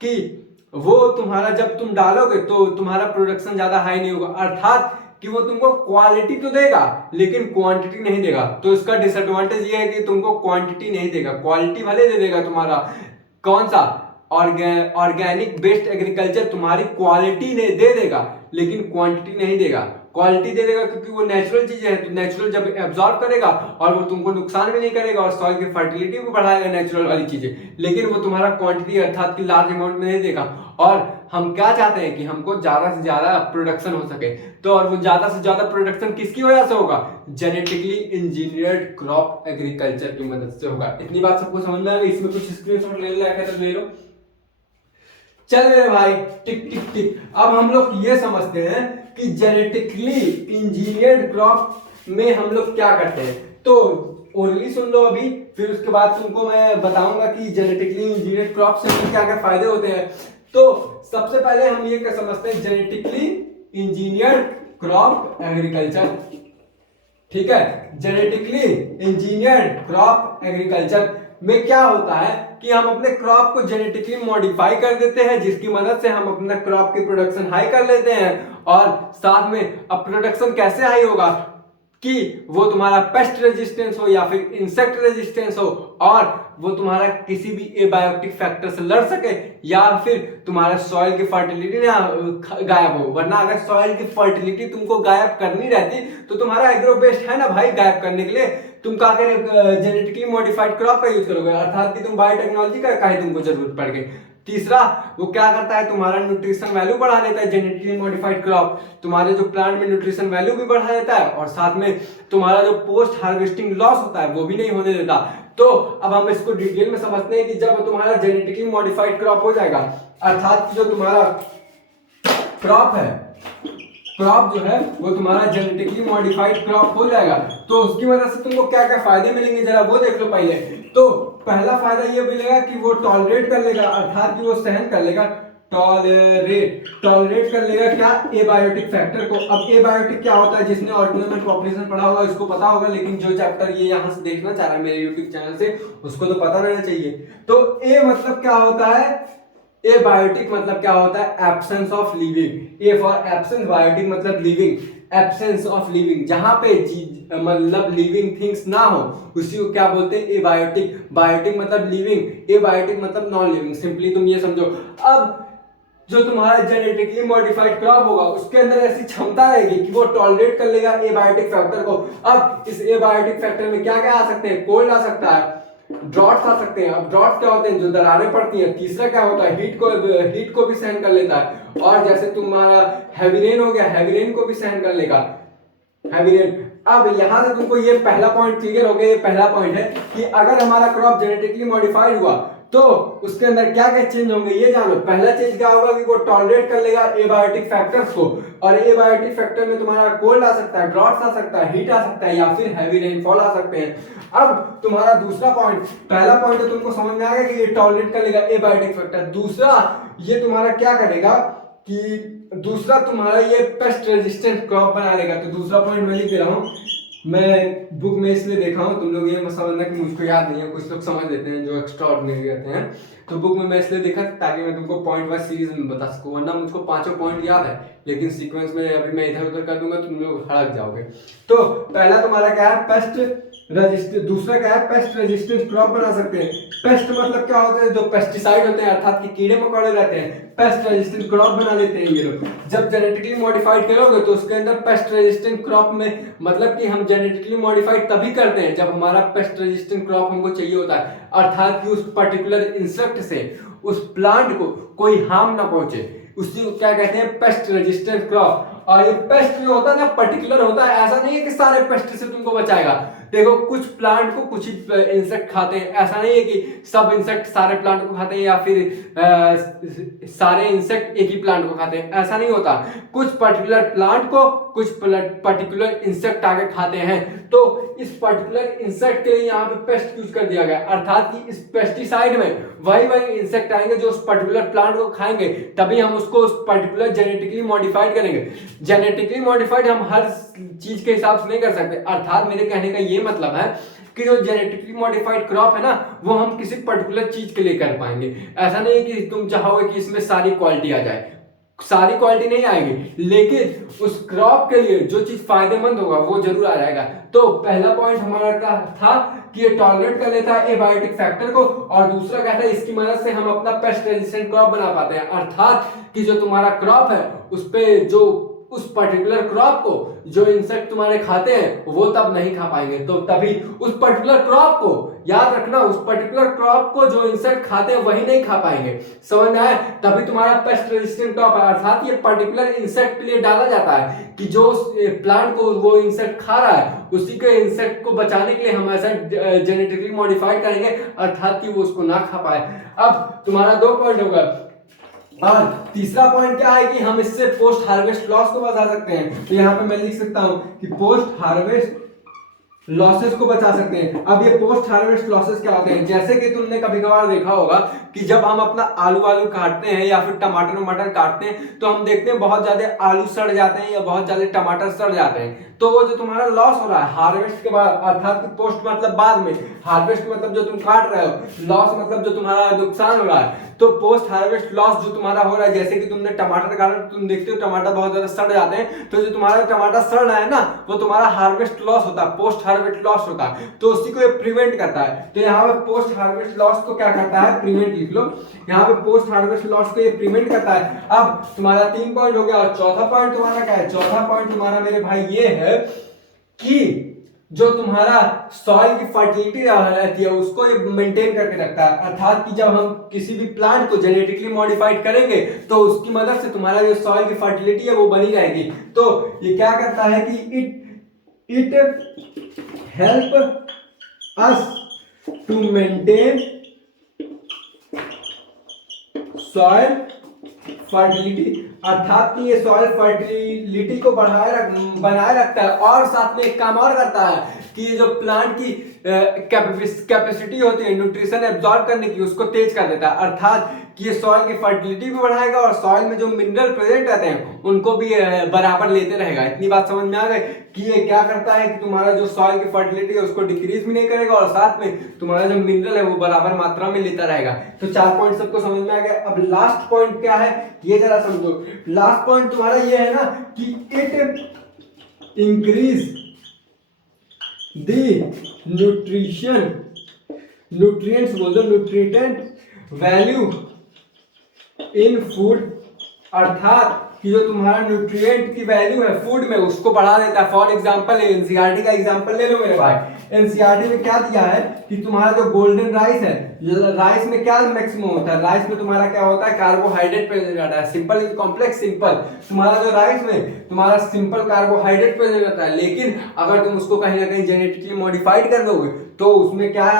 कि वो तुम्हारा जब तुम डालोगे तो तुम्हारा प्रोडक्शन ज्यादा हाई नहीं होगा, अर्थात कि वो तुमको क्वालिटी तो देगा लेकिन क्वांटिटी नहीं देगा। तो इसका डिसएडवांटेज ये है कि तुमको क्वांटिटी नहीं देगा, क्वालिटी भले दे देगा तुम्हारा। कौन सा, ऑर्गेनिक बेस्ड एग्रीकल्चर तुम्हारी क्वालिटी दे देगा लेकिन क्वांटिटी नहीं देगा। क्वालिटी दे देगा क्योंकि वो नेचुरल चीजें हैं, तो नेचुरल जब एब्जॉर्ब करेगा और वो तुमको नुकसान भी नहीं करेगा और सॉइल की फर्टिलिटी भी बढ़ाएगा नेचुरल वाली चीजें, लेकिन वो तुम्हारा क्वांटिटी अर्थात कि लार्ज अमाउंट में नहीं देगा। और हम क्या चाहते हैं कि हमको ज्यादा से ज्यादा प्रोडक्शन हो सके, तो और वो ज्यादा से ज्यादा प्रोडक्शन किसकी वजह से होगा, जेनेटिकली इंजीनियर्ड क्रॉप एग्रीकल्चर की मदद से होगा। इतनी बात सबको समझ में आ गई, इसमें कुछ स्क्रीनशॉट ले लो। चल मेरे भाई, टिक टिक टिक। अब हम लोग ये समझते हैं कि जेनेटिकली इंजीनियर्ड क्रॉप में हम लोग क्या करते हैं। तो ओरली सुन लो अभी, फिर उसके बाद तुमको मैं बताऊंगा कि जेनेटिकली इंजीनियर्ड क्रॉप से क्या क्या फायदे होते हैं। तो सबसे पहले हम ये क्या समझते हैं, जेनेटिकली इंजीनियर्ड क्रॉप एग्रीकल्चर। ठीक है, जेनेटिकली इंजीनियर्ड क्रॉप एग्रीकल्चर में क्या होता है कि हम अपने क्रॉप को जेनेटिकली मॉडिफाई कर देते हैं, जिसकी मदद से हम अपना क्रॉप की प्रोडक्शन हाई कर लेते हैं। और साथ में अब प्रोडक्शन कैसे हाई होगा कि वो तुम्हारा पेस्ट रेजिस्टेंस हो या फिर इंसेक्ट रेजिस्टेंस हो, और वो तुम्हारा किसी भी एबायोटिक फैक्टर से लड़ सके, या फिर तुम्हारा सॉइल की फर्टिलिटी ना गायब हो। वरना अगर सॉइल की फर्टिलिटी तुमको गायब करनी रहती तो तुम्हारा एग्रो बेस्ड है ना भाई गायब करने के लिए, तुम क्या करें, जेनेटिकली मॉडिफाइड क्रॉप का यूज करोगे, अर्थात कि तुम बायोटेक्नोलॉजी का काहे तुमको जरूरत पड़ गई। तीसरा, वो क्या करता है, तुम्हारा न्यूट्रिशन वैल्यू बढ़ा देता है। जेनेटिकली मॉडिफाइड क्रॉप तुम्हारे जो प्लांट में न्यूट्रिशन वैल्यू भी बढ़ा देता है, और साथ में तुम्हारा जो पोस्ट हार्वेस्टिंग लॉस होता है वो भी नहीं होने देता। तो अब हम इसको डिटेल में समझते हैं कि जब तुम्हारा जेनेटिकली मॉडिफाइड क्रॉप हो जाएगा, अर्थात जो तुम्हारा क्रॉप है, क्रॉप जो है वो तुम्हारा जेनेटिकली मॉडिफाइड क्रॉप हो जाएगा, तो उसकी वजह से तुमको क्या क्या फायदे मिलेंगे जरा वो देख लो पहले। तो पहला फायदा ये मिलेगा कि वो टॉलरेट कर लेगा, अर्थात कि वो सहन कर लेगा, टॉलरेट कर लेगा क्या, एबायोटिक फैक्टर को। अब एबायोटिक क्या होता है, जिसने ऑर्गेनिक पॉपुलेशन पढ़ा होगा इसको पता होगा, लेकिन जो चैप्टर ये यहाँ से देखना चाह रहा है मेरे यूट्यूब चैनल से उसको तो पता रहना चाहिए। तो ए मतलब क्या होता है, एबायोटिक मतलब क्या होता है, absence of living. A for absence, biotic मतलब लिविंग, एब्सेंस ऑफ लिविंग, जहां पे मतलब लिविंग थिंग्स ना हो उसी को क्या बोलते हैं, एबायोटिक। बायोटिक मतलब लिविंग, एबायोटिक मतलब नॉन लिविंग, सिंपली तुम ये समझो। अब जो तुम्हारा जेनेटिकली मॉडिफाइड क्रॉप होगा उसके अंदर ऐसी क्षमता रहेगी कि वो टॉलरेट कर लेगा एबायोटिक फैक्टर को। अब इस एबायोटिक फैक्टर में क्या क्या आ सकते हैं, कोल्ड आ सकता है, ड्रॉट्स आ सकते हैं। अब ड्रॉट्स क्या होते हैं, जो दरारें पड़ती हैं। तीसरा क्या होता है, हीट को भी सहन कर लेता है, और जैसे तुम्हारा हैवी रेन हो गया, हैवी रेन को भी सहन कर लेगा, हैवी रेन। अब यहां से तुमको ये पहला पॉइंट क्लियर हो गया, ये पहला पॉइंट है कि अगर हमारा क्रॉप जेनेटिकली मॉडिफाइड हुआ तो उसके अंदर क्या क्या चेंज होंगे ये जानो। पहला चेंज क्या होगा कि वो टॉलरेट कर लेगा एबायोटिक फैक्टर्स को, और एबायोटिक फैक्टर में तुम्हारा कोल्ड आ सकता है, ड्रॉट्स आ सकता है, हीट आ सकता है, या फिर हैवी रेनफॉल आ सकते हैं। अब तुम्हारा दूसरा पॉइंट, पहला पॉइंट तो तुमको समझ में आ गया कि ये टॉलरेट कर लेगा एबायोटिक फैक्टर। दूसरा ये तुम्हारा क्या करेगा कि दूसरा तुम्हारा ये पेस्ट रेजिस्टेंट क्रॉप बना लेगा। तो दूसरा पॉइंट मैं लिख दे रहा हूं, मैं बुक में इसलिए देखा हूं, तुम लोग ये मत समझना कि मुझको याद नहीं है, कुछ लोग समझ लेते हैं जो एक्स्ट्रा ऑर्डिनरी रहते हैं। तो बुक में मैं इसलिए देखा ताकि मैं तुमको पॉइंट वाइज सीरीज में बता सकूं, वरना मुझको पांचों पॉइंट याद है लेकिन सीक्वेंस में अभी मैं इधर उधर कर दूंगा तो तुम लोग हड़क जाओगे। तो पहला तुम्हारा क्या है, पेस्ट रेजिस्टेंट। दूसरा क्या है, पेस्ट रेजिस्टेंट क्रॉप बना सकते हैं। पेस्ट मतलब क्या होता है, जो पेस्टिसाइड होते हैं, अर्थात कि कीड़े मकोड़े रहते हैं, पेस्ट रेजिस्टेंट क्रॉप बना लेते हैं ये लोग। जब जेनेटिकली मॉडिफाइड करोगे तो उसके अंदर पेस्ट रेजिस्टेंट क्रॉप में मतलब कि हम जेनेटिकली मॉडिफाइड तभी करते हैं जब हमारा पेस्ट रेजिस्टेंट क्रॉप हमको चाहिए होता है, अर्थात कि उस पर्टिकुलर इंसेक्ट से उस प्लांट को कोई हार्म ना पहुंचे, उसी को क्या कहते हैं, पेस्ट रेजिस्टेंट क्रॉप। और ये पेस्ट जो होता है ना पर्टिकुलर होता है, ऐसा नहीं है कि सारे पेस्ट से तुमको बचाएगा। देखो कुछ प्लांट को कुछ ही इंसेक्ट खाते हैं, ऐसा नहीं है कि सब इंसेक्ट सारे प्लांट को खाते हैं या फिर सारे इंसेक्ट एक ही प्लांट को खाते हैं, ऐसा नहीं होता। कुछ पर्टिकुलर प्लांट को कुछ पर्टिकुलर इंसेक्ट आके खाते हैं, तो इस पर्टिकुलर इंसेक्ट के लिए यहाँ पे पेस्ट यूज कर दिया गया, अर्थात कि इस पेस्टिसाइड में वही इंसेक्ट आएंगे जो उस पर्टिकुलर प्लांट को खाएंगे, तभी हम उसको उस पर्टिकुलर जेनेटिकली मॉडिफाइड करेंगे। जेनेटिकली मॉडिफाइड हम हर चीज के हिसाब से नहीं कर सकते, अर्थात मेरे कहने का ये मतलब है कि जो जेनेटिकली मॉडिफाइड क्रॉप है ना वो हम किसी पर्टिकुलर चीज के लिए कर पाएंगे। ऐसा नहीं है कि तुम चाहोगे कि इसमें सारी क्वालिटी आ जाए, सारी क्वालिटी नहीं आएगी, लेकिन उस क्रॉप के लिए जो चीज फायदेमंद होगा वो जरूर आ जाएगा। तो पहला पॉइंट हमारा था कि ये टॉलरेट कर लेता है एबायोटिक फैक्टर को, और दूसरा कहता है इसकी मदद से हम अपना पेस्ट रेजिस्टेंट क्रॉप बना पाते हैं, अर्थात कि जो तुम्हारा क्रॉप है उस पे जो उस पर्टिकुलर क्रॉप को जो इंसेक्ट तुम्हारे खाते हैं वो तब नहीं खा पाएंगे। तो तभी उस पर्टिकुलर क्रॉप को याद रखना, उस पर्टिकुलर क्रॉप को जो इंसेक्ट खाते हैं वही नहीं खा पाएंगे, समझ में आया। तभी तुम्हारा पेस्ट रेजिस्टेंट क्रॉप है, अर्थात ये पर्टिकुलर इंसेक्ट के लिए डाला जाता है कि जो प्लांट को वो इंसेक्ट खा रहा है उसी के इंसेक्ट को बचाने के लिए हम ऐसा जेनेटिकली मॉडिफाइड करेंगे, अर्थात कि वो उसको ना खा पाए। अब तुम्हारा 2 पॉइंट होगा, और तीसरा पॉइंट क्या है कि हम इससे पोस्ट हार्वेस्ट लॉस को बचा सकते हैं। तो यहाँ पे मैं लिख सकता हूं कि पोस्ट हार्वेस्ट लॉसेस को बचा सकते हैं। अब ये पोस्ट हार्वेस्ट लॉसेस क्या होते हैं, जैसे कि तुमने कभी कभार देखा होगा कि जब हम अपना आलू काटते हैं या फिर टमाटर काटते हैं तो हम देखते हैं बहुत ज्यादा आलू सड़ जाते हैं या बहुत ज्यादा टमाटर सड़ जाते हैं। तो वो जो तुम्हारा लॉस हो रहा है हार्वेस्ट के बाद, अर्थात कि पोस्ट मतलब बाद में, हार्वेस्ट मतलब जो तुम काट रहे हो, लॉस मतलब जो तुम्हारा नुकसान हो रहा है। तो पोस्ट हार्वेस्ट लॉस जो तुम्हारा हो रहा है, जैसे कि तुमने टमाटर काटा, तुम देखते हो टमाटर बहुत ज्यादा सड़ जाते हैं, तो जो तुम्हारा टमाटर सड़ रहा है ना वो तुम्हारा हार्वेस्ट लॉस होता है, पोस्ट हार्वेस्ट लॉस होता है, तो उसी को ये प्रिवेंट करता है। तो यहाँ पे पोस्ट हार्वेस्ट लॉस को क्या करता है, प्रिवेंट लिख लो, यहाँ पे पोस्ट हार्वेस्ट लॉस को ये प्रिवेंट करता है। अब तुम्हारा 3 पॉइंट हो गया, और चौथा पॉइंट तुम्हारा क्या है, चौथा पॉइंट तुम्हारा मेरे भाई ये है कि जो तुम्हारा सॉइल की फर्टिलिटी रहती है उसको ये मेंटेन करके रखता है। अर्थात कि जब हम किसी भी प्लांट को जेनेटिकली मॉडिफाइड करेंगे तो उसकी मदद से तुम्हारा जो सॉइल की फर्टिलिटी है वो बनी रहेगी। तो ये क्या करता है कि it help us to maintain soil fertility, अर्थात कि ये सॉइल फर्टिलिटी को बनाए रखता है। और साथ में एक काम और करता है कि ये जो प्लांट की कैपेसिटी होती है न्यूट्रिशन एब्जॉर्ब करने की उसको तेज कर देता है। अर्थात कि ये सॉइल की फर्टिलिटी भी बढ़ाएगा और सॉइल में जो मिनरल प्रेजेंट रहते हैं उनको भी बराबर लेते रहेगा। इतनी बात समझ में आ गई कि ये क्या करता है कि तुम्हारा जो सॉइल की फर्टिलिटी है उसको डिक्रीज भी नहीं करेगा और साथ में तुम्हारा जो मिनरल है वो बराबर मात्रा में लेता रहेगा। तो 4 पॉइंट सबको समझ में आ गया। अब लास्ट पॉइंट क्या है ये जरा समझो। लास्ट पॉइंट तुम्हारा ये है ना कि इट इंक्रीज द न्यूट्रिएंट्स बोल दो, न्यूट्रिएंट वैल्यू इन फूड, अर्थात कि जो तुम्हारा न्यूट्रिएंट की वैल्यू है फूड में उसको बढ़ा देता है। फॉर एग्जांपल एनसीईआरटी का एग्जांपल ले लो मेरे भाई। एनसीईआरटी में क्या दिया है कि तुम्हारा जो गोल्डन राइस है, राइस में क्या मैक्सिमम होता है, राइस में तुम्हारा क्या होता है कार्बोहाइड्रेट प्रेजेंट रहता है। सिंपल कॉम्प्लेक्स सिंपल, तुम्हारा जो राइस में तुम्हारा सिंपल कार्बोहाइड्रेट प्रेजेंट रहता है, लेकिन अगर तुम उसको कहीं ना कहीं जेनेटिकली मॉडिफाइड कर दोगे तो उसमें क्या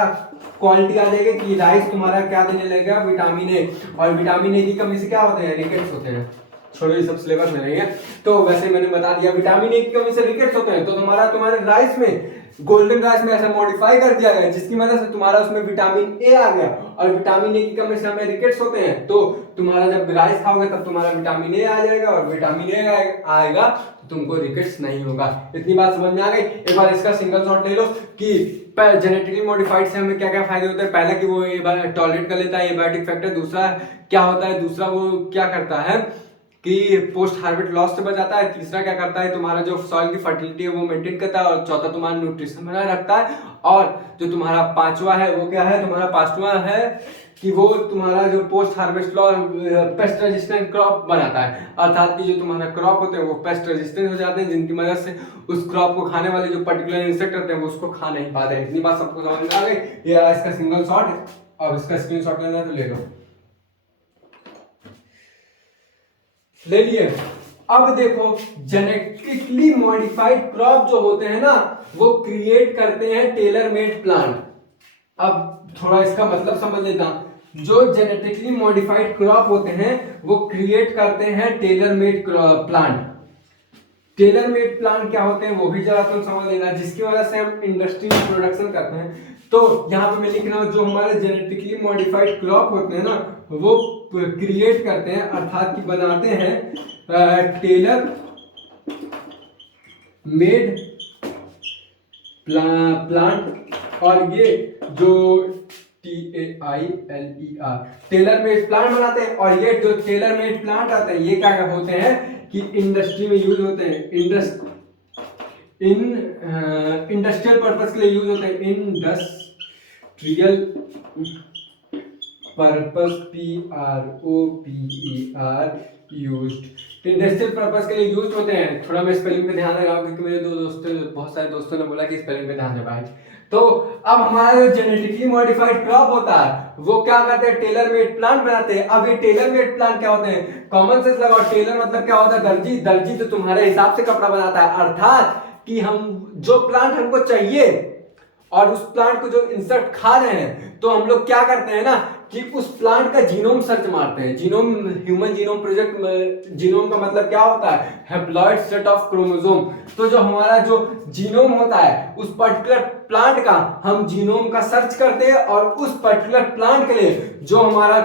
क्वालिटी आ जाएगी कि राइस तुम्हारा क्या देने लगेगा विटामिन ए, और विटामिन ए की कमी से क्या होते हैं रिकेट्स होते हैं। छोड़ो ये सब सिलेबस में नहीं है, तो वैसे मैंने बता दिया विटामिन ए की कमी से रिकेट्स होते हैं। तो तुम्हारे राइस में गोल्डन राइस में ऐसा मॉडिफाई कर दिया गया जिसकी वजह से तुम्हारा उसमें विटामिन ए आ गया, और विटामिन ए की कमी से हमें रिकेट्स होते हैं। तो तुम्हारा जब राइस खाओगे तब तुम्हारा विटामिन ए आ जाएगा, और विटामिन ए आएगा तो तुमको रिकेट्स नहीं होगा। इतनी बात समझ में आ गई। एक बार इसका सिंगल शॉट ले लो कि जेनेटिकली मॉडिफाइड से हमें क्या क्या फायदे होते हैं। पहला कि वो टॉलरेट कर लेता है एबायोटिक फैक्टर। दूसरा क्या होता है, दूसरा वो क्या करता है कि पोस्ट हार्वेस्ट लॉस से बचाता है। तीसरा क्या करता है तुम्हारा जो सॉइल की फर्टिलिटी है वो मेंटेन करता है। और चौथा तुम्हारा न्यूट्रिशन बनाए रखता है। और जो तुम्हारा पांचवा है वो क्या है, तुम्हारा पांचवा है कि वो तुम्हारा जो post harvest loss pest resistant crop बनाता है। अर्थात कि जो तुम्हारा क्रॉप होते हैं वो पेस्ट रेजिस्टेंट हो जाते हैं, जिनकी मदद से उस क्रॉप को खाने वाले जो पर्टिकुलर इंसेक्ट रहते हैं वो उसको खा नहीं पाते हैं। इतनी बात सबको समझ में आ गई। ये इसका सिंगल शॉट है, और इसका स्क्रीनशॉट लेना है तो ले लो, ले लिए। अब देखो जेनेटिकली मॉडिफाइड क्रॉप जो होते हैं ना वो क्रिएट करते हैं टेलर मेड प्लांट। अब थोड़ा इसका मतलब समझ लेता हूं। जो जेनेटिकली मॉडिफाइड क्रॉप होते हैं वो क्रिएट करते हैं tailor made plant. Tailor made plant क्या होते हैं वो भी जरा तुम समझ लेना, जिसकी वजह से हम इंडस्ट्री में प्रोडक्शन करते हैं। तो यहाँ पे मैं लिख रहा हूँ जो हमारे जेनेटिकली मॉडिफाइड क्रॉप होते हैं ना वो क्रिएट करते हैं, अर्थात कि बनाते हैं टेलर मेड प्लांट। और ये जो TAILER टेलर मेड प्लांट बनाते हैं। और ये जो टेलर मेड प्लांट आते हैं ये क्या होते हैं कि इंडस्ट्री में यूज होते हैं, इंडस्ट्रियल पर्पस के लिए यूज होते हैं। Industrial purpose PROPER used, industrial purpose के लिए यूज होते हैं। थोड़ा मैं स्पेलिंग पे ध्यान लगाऊं क्योंकि मेरे बहुत सारे दोस्तों ने बोला कि स्पेलिंग पे ध्यान दे भाई। तो अब हमारा जो जेनेटिकली मॉडिफाइड क्रॉप होता है वो क्या करते हैं टेलर मेड प्लांट बनाते हैं। अब ये टेलर मेड प्लांट क्या होते हैं, कॉमन सेंस लगाओ। टेलर मतलब क्या होता है, दर्जी। दर्जी तो तुम्हारे हिसाब से कपड़ा बनाता है। अर्थात कि हम जो प्लांट हमको चाहिए और उस प्लांट को जो इंसेक्ट खा रहे हैं तो हम लोग क्या करते हैं ना कि उस प्लांट का जीनोम सर्च मारते हैं। Genome, human genome project, genome का मतलब क्या होता है, हैप्लॉइड सेट ऑफ क्रोमोसोम। तो जो हमारा जो जीनोम होता है उस पर्टिकुलर प्लांट का हम जीनोम का सर्च करते हैं, और उस पर्टिकुलर प्लांट के लिए जो हमारा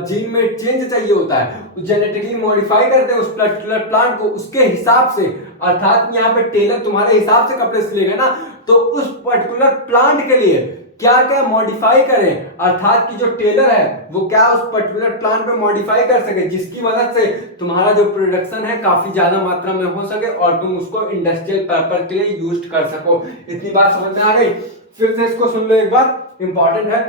जीन में चेंज चाहिए होता है जेनेटिकली मॉडिफाई करते हैं उस पर्टिकुलर प्लांट को उसके हिसाब से। अर्थात यहाँ पे टेलर तुम्हारे हिसाब से कपड़े सिलेगा ना, तो उस पर्टिकुलर प्लांट के लिए क्या क्या मॉडिफाई करें, अर्थात कि जो टेलर है वो क्या उस पर्टिकुलर प्लांट पे मॉडिफाई कर सके जिसकी मदद से तुम्हारा जो प्रोडक्शन है काफी ज्यादा मात्रा में हो सके और तुम उसको इंडस्ट्रियल पर्पस के लिए यूज कर सको। इतनी बात समझ में आ गई। फिर से इसको सुन लो एक बार, इंपॉर्टेंट है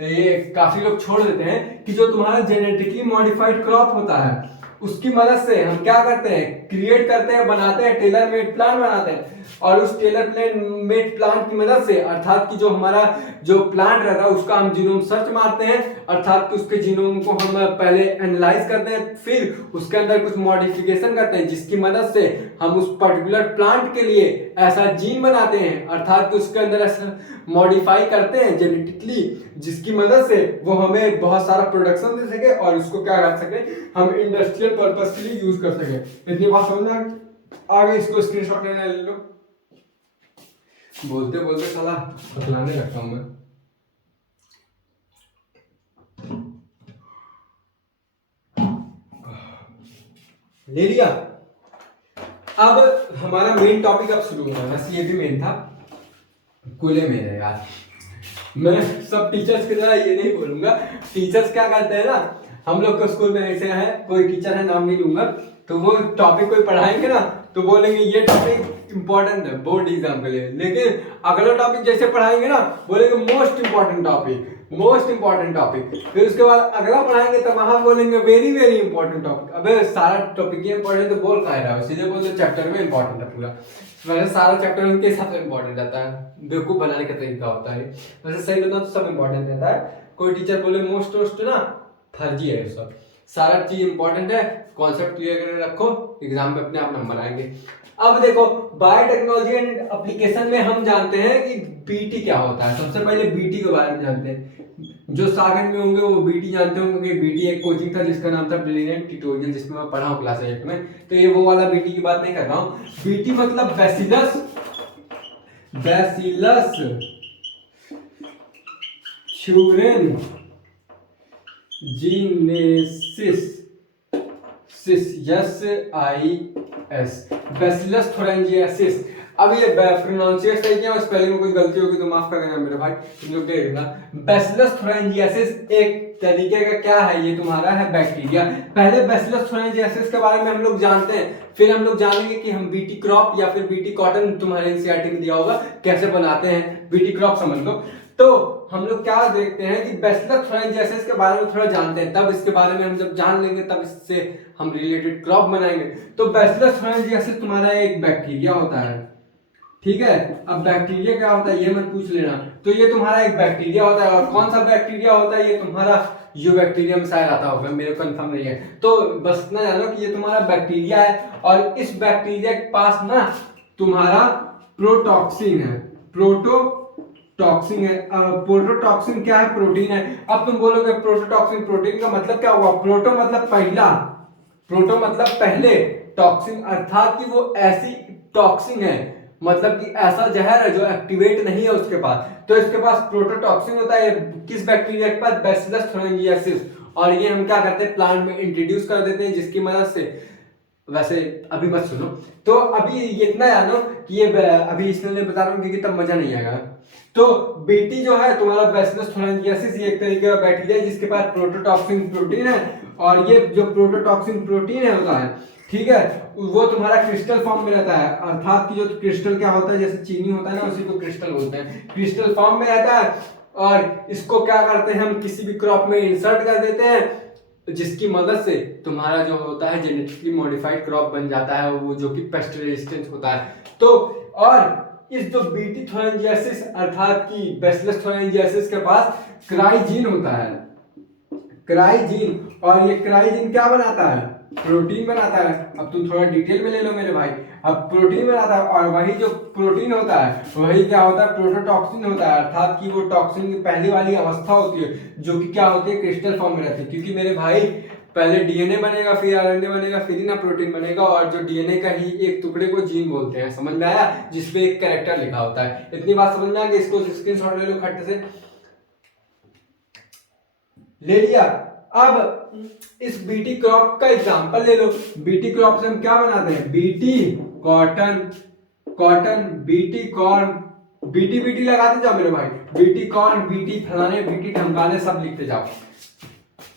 ये, काफी लोग छोड़ देते हैं कि जो तुम्हारा जेनेटिकली मॉडिफाइड क्रॉप होता है उसकी मदद से हम क्या करते हैं क्रिएट करते हैं, बनाते हैं, टेलर मेड प्लान बनाते हैं और उस टेलर मेड प्लान की मदद से अर्थात कि जो हमारा जो प्लांट रहता है उसका हम जीनोम सर्च मारते हैं, अर्थात कि उसके जीनोम को हम पहले एनालाइज करते हैं, फिर उसके अंदर कुछ मॉडिफिकेशन करते हैं जिसकी मदद से हम उस पर्टिकुलर प्लांट के लिए ऐसा जीन बनाते हैं, अर्थात कि उसके अंदर ऐसा मॉडिफाई करते हैं जेनेटिकली जिसकी मदद से वो हमें बहुत सारा प्रोडक्शन दे सके और उसको क्या कर सके, हम इंडस्ट्रियल पर्पस के लिए यूज कर सके। इतनी बात समझना, आगे इसको स्क्रीनशॉट लेना ले लो। बोलते बोलते साला बतलाने लगता हूं मैं। ले लिया। अब हमारा मेन टॉपिक अब शुरू होगा, वैसे ये भी मेन था, कूले में है यार। मैं सब टीचर्स की तरह ये नहीं बोलूंगा, टीचर्स क्या करते हैं ना, हम लोग के स्कूल में ऐसे है, कोई टीचर है नाम नहीं लूंगा, तो वो टॉपिक कोई पढ़ाएंगे ना तो बोलेंगे ये टॉपिक इंपॉर्टेंट है बोर्ड एग्जाम के लिए, लेकिन अगला टॉपिक जैसे पढ़ाएंगे ना बोलेंगे most important topic, most important topic, फिर उसके बाद अगला पढ़ाएंगे तो वहां बोलेंगे वेरी वेरी इंपॉर्टेंट टॉपिक। अबे सारा टॉपिक इंपॉर्टेंट तो बोल कह रहा है, सीधे बोल दो चैप्टर में इंपॉर्टेंट है पूरा, वैसे सारा चैप्टर उनके हिसाब से इंपॉर्टेंट रहता है, बेवकूफ बनाने का तरीका होता है। वैसे सही बताऊं तो सब इंपॉर्टेंट रहता है, कोई टीचर बोले मोस्ट वोस्ट ना फर्जी है, सब सारा चीज इंपॉर्टेंट है, कॉन्सेप्ट क्लियर करके रखो, एग्जाम में अपने आप नंबर आएंगे। अब देखो बायोटेक्नोलॉजी एंड एप्लीकेशन में हम जानते हैं कि बीटी क्या होता है। सबसे पहले बीटी के बारे में जानते हैं, जो सागन में होंगे वो बीटी जानते होंगे कि बीटी एक कोचिंग था जिसका नाम था ब्रिलियंट ट्यूटोरियल, जिसमें मैं पढ़ा हूँ क्लास 8 में, तो ये वो वाला बीटी की बात नहीं कर रहा हूँ। बीटी मतलब बैसिलस थ्यूरेन जीनेसिस बैसिलस थोरेंजिएसिस। अब ये प्रोनाउंसिएशन सही किया, स्पेलिंग में कोई गलती होगी तो माफ कर देना मेरे भाई, तुम लोग देख लेना। बैसिलस थोरेंजिएसिस एक तरीके का क्या है, ये तुम्हारा है बैक्टीरिया। पहले बैसिलस थोरेंजिएसिस के बारे में हम लोग जानते हैं, फिर हम लोग जानेंगे कि हम बीटी क्रॉप या फिर बीटी कॉटन, तुम्हारे एनसीईआरटी में दिया होगा, कैसे बनाते हैं, बीटी क्रॉप समझ लो। तो हम लोग क्या देखते हैं कि बैसिलस थोरेंजिएसिस के बारे में थोड़ा जानते हैं, तब इसके बारे में हम जब जान लेंगे तब इससे हम रिलेटेड क्रॉप बनाएंगे। तो बैसिलस थोरेंजिएसिस तुम्हारा एक बैक्टीरिया होता है, ठीक है। अब बैक्टीरिया क्या होता है ये मत पूछ लेना, तो ये तुम्हारा एक बैक्टीरिया होता है, और कौन सा बैक्टीरिया होता है, ये तुम्हारा यू बैक्टीरियम शायद आता होगा, मेरे को कंफर्म नहीं है, तो बस इतना जानो कि ये तुम्हारा बैक्टीरिया है, और इस बैक्टीरिया के पास ना तुम्हारा प्रोटॉक्सिन है, प्रोटोटॉक्सिन है। प्रोटोटॉक्सिन क्या है, प्रोटीन है। अब तुम बोलोगे प्रोटोटॉक्सिन प्रोटीन का मतलब क्या हुआ, प्रोटो मतलब पहला, प्रोटो मतलब पहले, टॉक्सिन अर्थात कि वो ऐसी टॉक्सिन है, मतलब कि ऐसा जहर है जो एक्टिवेट नहीं है उसके पास, तो इसके पास प्रोटोटॉक्सिन होता है। किस बैक्टीरिया के पास, बैसिलस थोरेंजिएसिस, और ये हम क्या करते हैं प्लांट में इंट्रोड्यूस कर देते हैं जिसकी मदद से, वैसे अभी मत सुनो, तो अभी ये इतना जानो कि ये अभी इसलिए बता रहा हूँ क्योंकि तब मजा नहीं आएगा। तो बीटी जो है तुम्हारा बैसिलस थोरेंजिएसिस, ये एक तरीके का बैक्टीरिया है जिसके पास प्रोटोटॉक्सिन प्रोटीन है, और ये जो प्रोटोटॉक्सिन प्रोटीन है होता है, ठीक है, वो तुम्हारा क्रिस्टल फॉर्म में रहता है, अर्थात कि जो क्रिस्टल क्या होता है, जैसे चीनी होता है ना, उसी को क्रिस्टल बोलते हैं, क्रिस्टल फॉर्म में रहता है, और इसको क्या करते हैं हम किसी भी क्रॉप में इंसर्ट कर देते हैं जिसकी मदद से तुम्हारा जो होता है जेनेटिकली मॉडिफाइड क्रॉप बन जाता है, वो जो कि पेस्ट रेजिस्टेंस होता है। तो और इस जो बीटी थोरेंजिएसिस अर्थात कि बैसिलस थोरेंजिएसिस के पास क्राइजीन होता है, क्राइजीन, और ये क्राइजीन क्या बनाता है, प्रोटीन बनाता है। अब तुम थोड़ा डिटेल में ले लो मेरे भाई, अब प्रोटीन बनाता है, और वही जो प्रोटीन होता है वही क्या होता है, प्रोटोटॉक्सिन होता है, अर्थात कि वो टॉक्सिन की पहली वाली अवस्था होती है जो कि क्या होती है, क्रिस्टल फॉर्म में रहती है। क्योंकि मेरे भाई पहले डीएनए बनेगा, फिर आरएनए बनेगा, फिर ही ना प्रोटीन बनेगा, और जो डीएनए का ही एक टुकड़े को जीन बोलते हैं, समझ में आया, जिसपे एक कैरेक्टर लिखा होता है। इतनी बात समझ में आ गई, इसको स्क्रीनशॉट ले लो खट्टे से, ले लिया। अब इस बीटी क्रॉप का एग्जांपल ले लो, बीटी क्रॉप से हम क्या बनाते हैं, BT cotton, cotton, BT corn, BT BT लगाते जाओ मेरे भाई, बीटी कॉर्न, बीटी फलाने, बीटी ढमकाने, सब लिखते जाओ।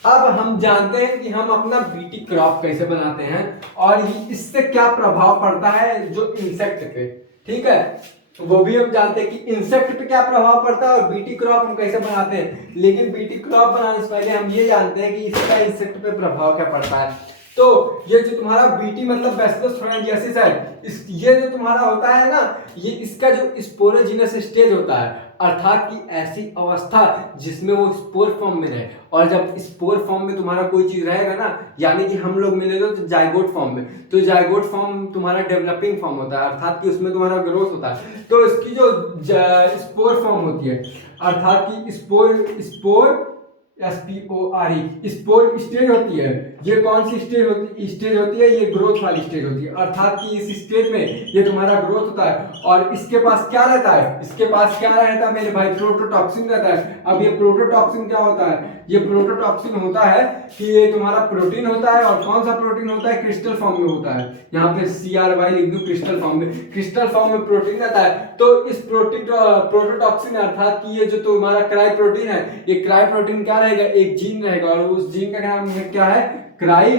अब हम जानते हैं कि हम अपना बीटी क्रॉप कैसे बनाते हैं और इससे क्या प्रभाव पड़ता है जो इंसेक्ट पे, ठीक है, वो भी हम जानते हैं कि इंसेक्ट पे क्या प्रभाव पड़ता है और बीटी क्रॉप हम कैसे बनाते हैं। लेकिन बीटी क्रॉप बनाने से पहले हम ये जानते हैं कि इसका इंसेक्ट पे प्रभाव क्या पड़ता है। तो ये जो तुम्हारा बीटी मतलब बैसिलस थ्रोएंजियासिस है, ये जो तुम्हारा होता है ना, ये इसका जो स्पोरोजिनस स्टेज होता है, अर्थात कि ऐसी अवस्था जिसमें वो स्पोर फॉर्म में रहे। और जब स्पोर फॉर्म में तुम्हारा कोई चीज रहेगा ना, यानी कि हम लोग मिले तो जाइगोट फॉर्म में, तो जाइगोट फॉर्म तुम्हारा डेवलपिंग फॉर्म होता है, अर्थात कि उसमें तुम्हारा ग्रोथ होता है। तो इसकी जो स्पोर फॉर्म होती है, अर्थात कि स्पोर SPORE स्पोर स्टेज होती है, ये कौन सी स्टेज होती है, ये ग्रोथ वाली स्टेज होती है, अर्थात कि इस स्टेज में ये तुम्हारा ग्रोथ होता है। और इसके पास क्या रहता है, इसके पास क्या रहता है मेरे भाई, प्रोटोटॉक्सिन रहता है। अब ये प्रोटोटॉक्सिन क्या होता है, ये प्रोटोटॉक्सिन होता है कि ये तुम्हारा प्रोटीन होता है, और कौन सा प्रोटीन होता है, क्रिस्टल फॉर्म में होता है। यहाँ पे CRY लिख दूं, क्रिस्टल फॉर्म में, क्रिस्टल फॉर्म में प्रोटीन रहता है। तो इस प्रोटोटॉक्सिन अर्थात कि ये जो तुम्हारा क्राई प्रोटीन है, ये क्राई प्रोटीन क्या रहेगा, एक जीन रहेगा, और उस जीन का नाम क्या है, क्राई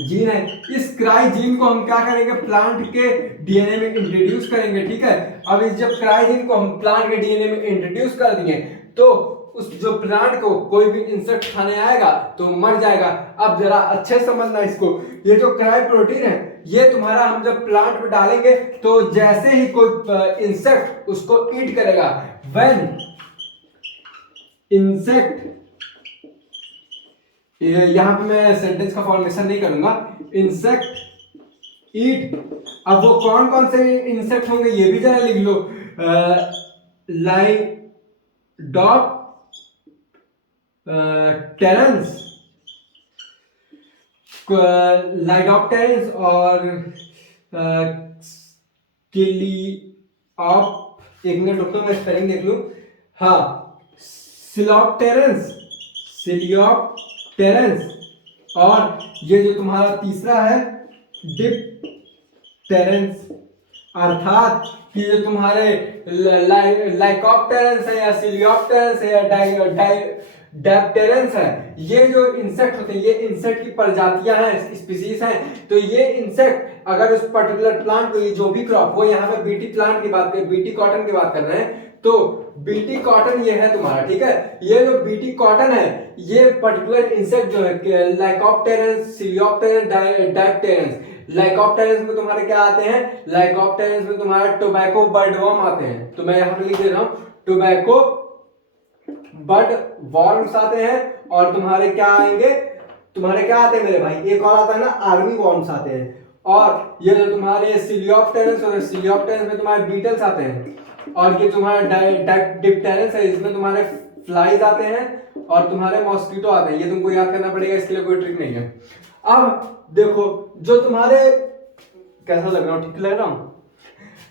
जीन है। इस क्राई जीन को हम क्या करेंगे, प्लांट के डीएनए में इंट्रोड्यूस करेंगे, ठीक है। अब इस जब क्राई जीन को हम प्लांट के डीएनए में इंट्रोड्यूस कर देंगे, तो उस जो प्लांट को कोई भी इंसेक्ट खाने आएगा तो मर जाएगा। अब जरा अच्छे समझना इसको, ये जो क्राई प्रोटीन है, ये तुम्हारा हम जब प्लांट पे डालेंगे तो जैसे ही कोई इंसेक्ट उसको ईट करेगा, व्हेन इंसेक्ट, यहां पे मैं सेंटेंस का फॉर्मेशन नहीं करूंगा, इंसेक्ट ईट। अब वो कौन कौन से इंसेक्ट होंगे ये भी जरा लिख लो, लाइडोप्टेरन्स, लाइडोप्टेरन्स और एक मिनट रुको, मैं स्पेलिंग देख लूं। हाँ, सिलोप्टेरन्स, और ये जो तुम्हारा तीसरा है डिप्टेरन्स, अर्थात कि ये तुम्हारे लाइकोप्टेरन्स है या सिलियोप्टेरन्स है या डैप्टेरन्स है, ये जो इंसेक्ट होते हैं, ये इंसेक्ट की प्रजातियां हैं, स्पीसीज हैं। तो ये इंसेक्ट अगर उस पर्टिकुलर प्लांट को, ये जो भी क्रॉप, वो यहाँ पे बीटी प्लांट की बात कर, बीटी कॉटन की बात कर रहे हैं, तो बीटी कॉटन ये है तुम्हारा, ठीक है। ये जो बीटी कॉटन है, ये पर्टिकुलर इंसेक्ट जो है, लाइकोप्टेरन्स, सिलियोप्टेरन्स, डैप्टेरन्स। लाइकोप्टेरन्स में तुम्हारे क्या आते हैं, लाइकोप्टेरन्स में तुम्हारा टोबैको बर्डवर्म आते हैं, तो मैं यहाँ पे लिख दे रहा हूँ, टोबैको बर्ड वॉर्म्स आते हैं। और तुम्हारे क्या आएंगे, तुम्हारे क्या आते हैं मेरे भाई, एक और आता है ना, आर्मी वॉर्म्स आते हैं। और ये जो तुम्हारे सिलियोप्टेरन्स और सिलियोप्टेरन्स में तुम्हारे बीटल्स आते हैं। और ये तुम्हारा डिप्टेरन्स है, इसमें तुम्हारे फ्लाइज आते हैं और तुम्हारे मॉस्किटो आते हैं। ये तुमको याद करना पड़ेगा, इसके लिए कोई ट्रिक नहीं है। अब देखो, जो तुम्हारे, कैसा लग रहा हूँ, ठीक लग रहा हूँ।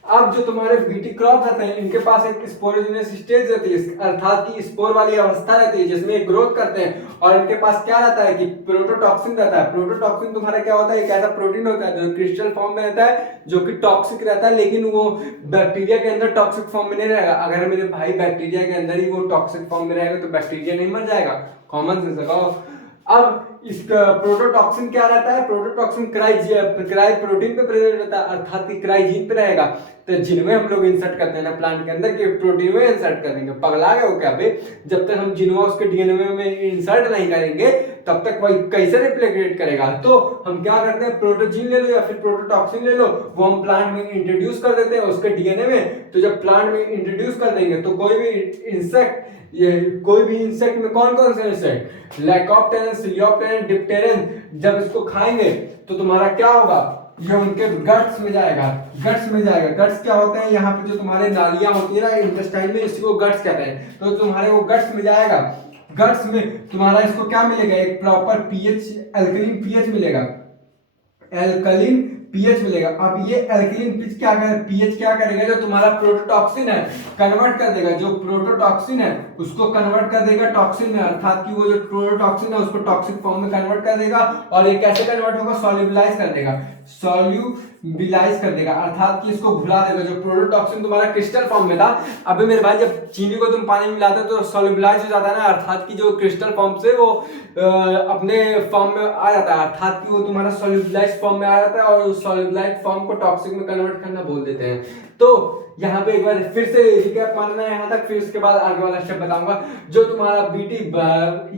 अब जो तुम्हारे बीटी क्रॉप रहते हैं, इनके पास एक स्पोरोजिनस स्टेज रहती है, अर्थात की स्पोर वाली अवस्था रहती है जिसमें ग्रोथ करते हैं। और इनके पास क्या रहता है कि प्रोटोटॉक्सिन रहता है। प्रोटोटॉक्सिन तुम्हारा क्या होता है, एक ऐसा प्रोटीन होता है जो क्रिस्टल फॉर्म में रहता है, जो कि टॉक्सिक रहता है, लेकिन वो बैक्टीरिया के अंदर टॉक्सिक फॉर्म में नहीं रहेगा। अगर मेरे भाई बैक्टीरिया के अंदर ही वो टॉक्सिक फॉर्म में रहेगा तो बैक्टीरिया नहीं मर जाएगा, कॉमन सेंस लगाओ। अब इसका प्रोटोटॉक्सिन क्या रहता है, प्रोटोटॉक्सिन क्राई प्रोटीन पे प्रेजेंट रहता है, अर्थात कि क्राई जीन पे रहेगा। तो जिनमें हम लोग इंसर्ट करते हैं ना प्लांट के अंदर, के प्रोटीन में इंसर्ट कर देंगे। पगला गए हो क्या बे, जब तक हम जिनवा उसके डीएनए में इंसर्ट नहीं करेंगे तब तक वही कैसे रिप्लिकेट करेगा। तो हम क्या करते हैं, प्रोटोजीन ले लो या फिर प्रोटोटॉक्सिन ले लो, वो हम प्लांट में इंट्रोड्यूस कर देते हैं उसके डीएनए में। तो जब प्लांट में इंट्रोड्यूस कर देंगे तो कोई भी इंसेक्ट, ये कोई भी इंसेक्ट में कौन कौन से इंसेक्ट, लाइकोप्टेरन्स, सिलियोप्टेरन्स, डिप्टेरन्स, जब इसको खाएंगे तो तुम्हारा क्या होगा, ये उनके गट्स में जाएगा। गट्स क्या होते हैं, यहाँ पे जो तुम्हारे नालियां होती है ना इंटेस्टाइन में, इसी को गट्स कहते हैं। तो तुम्हारे वो गट्स में जाएगा, गट्स में तुम्हारा इसको क्या मिलेगा, एक प्रॉपर पीएच, एल्कलीन पीएच मिलेगा, एल्कलीन पीएच मिलेगा। अब ये एल्कलीन पीएच क्या करेगा, जो तुम्हारा प्रोटोटॉक्सिन है कन्वर्ट कर देगा, जो प्रोटोटॉक्सिन है उसको कन्वर्ट कर देगा टॉक्सिन में, अर्थात कि वो जो प्रोटोटॉक्सिन है उसको टॉक्सिक फॉर्म में कन्वर्ट कर देगा। और ये कैसे कन्वर्ट होगा, सॉल्युबलाइज कर देगा, सॉल्युबलाइज कर देगा, अर्थात कि इसको घुला देगा। जो प्रोटोटॉक्सिन तुम्हारा क्रिस्टल फॉर्म में था, अबे मेरे भाई जब चीनी को तुम पानी में मिलाते हो तो सॉल्युबलाइज हो जाता है ना, अर्थात कि जो क्रिस्टल फॉर्म से वो अपने फॉर्म में आ जाता है, अर्थात कि वो तुम्हारा सॉल्युबलाइज फॉर्म में आ जाता है और उस सॉल्युबलाइज फॉर्म को टॉक्सिक में कन्वर्ट करना बोल देते हैं। तो यहाँ पे एक बार फिर से रिकैप मारना है यहाँ तक, फिर उसके बाद आगे वाला स्टेप बताऊंगा। जो तुम्हारा बीटी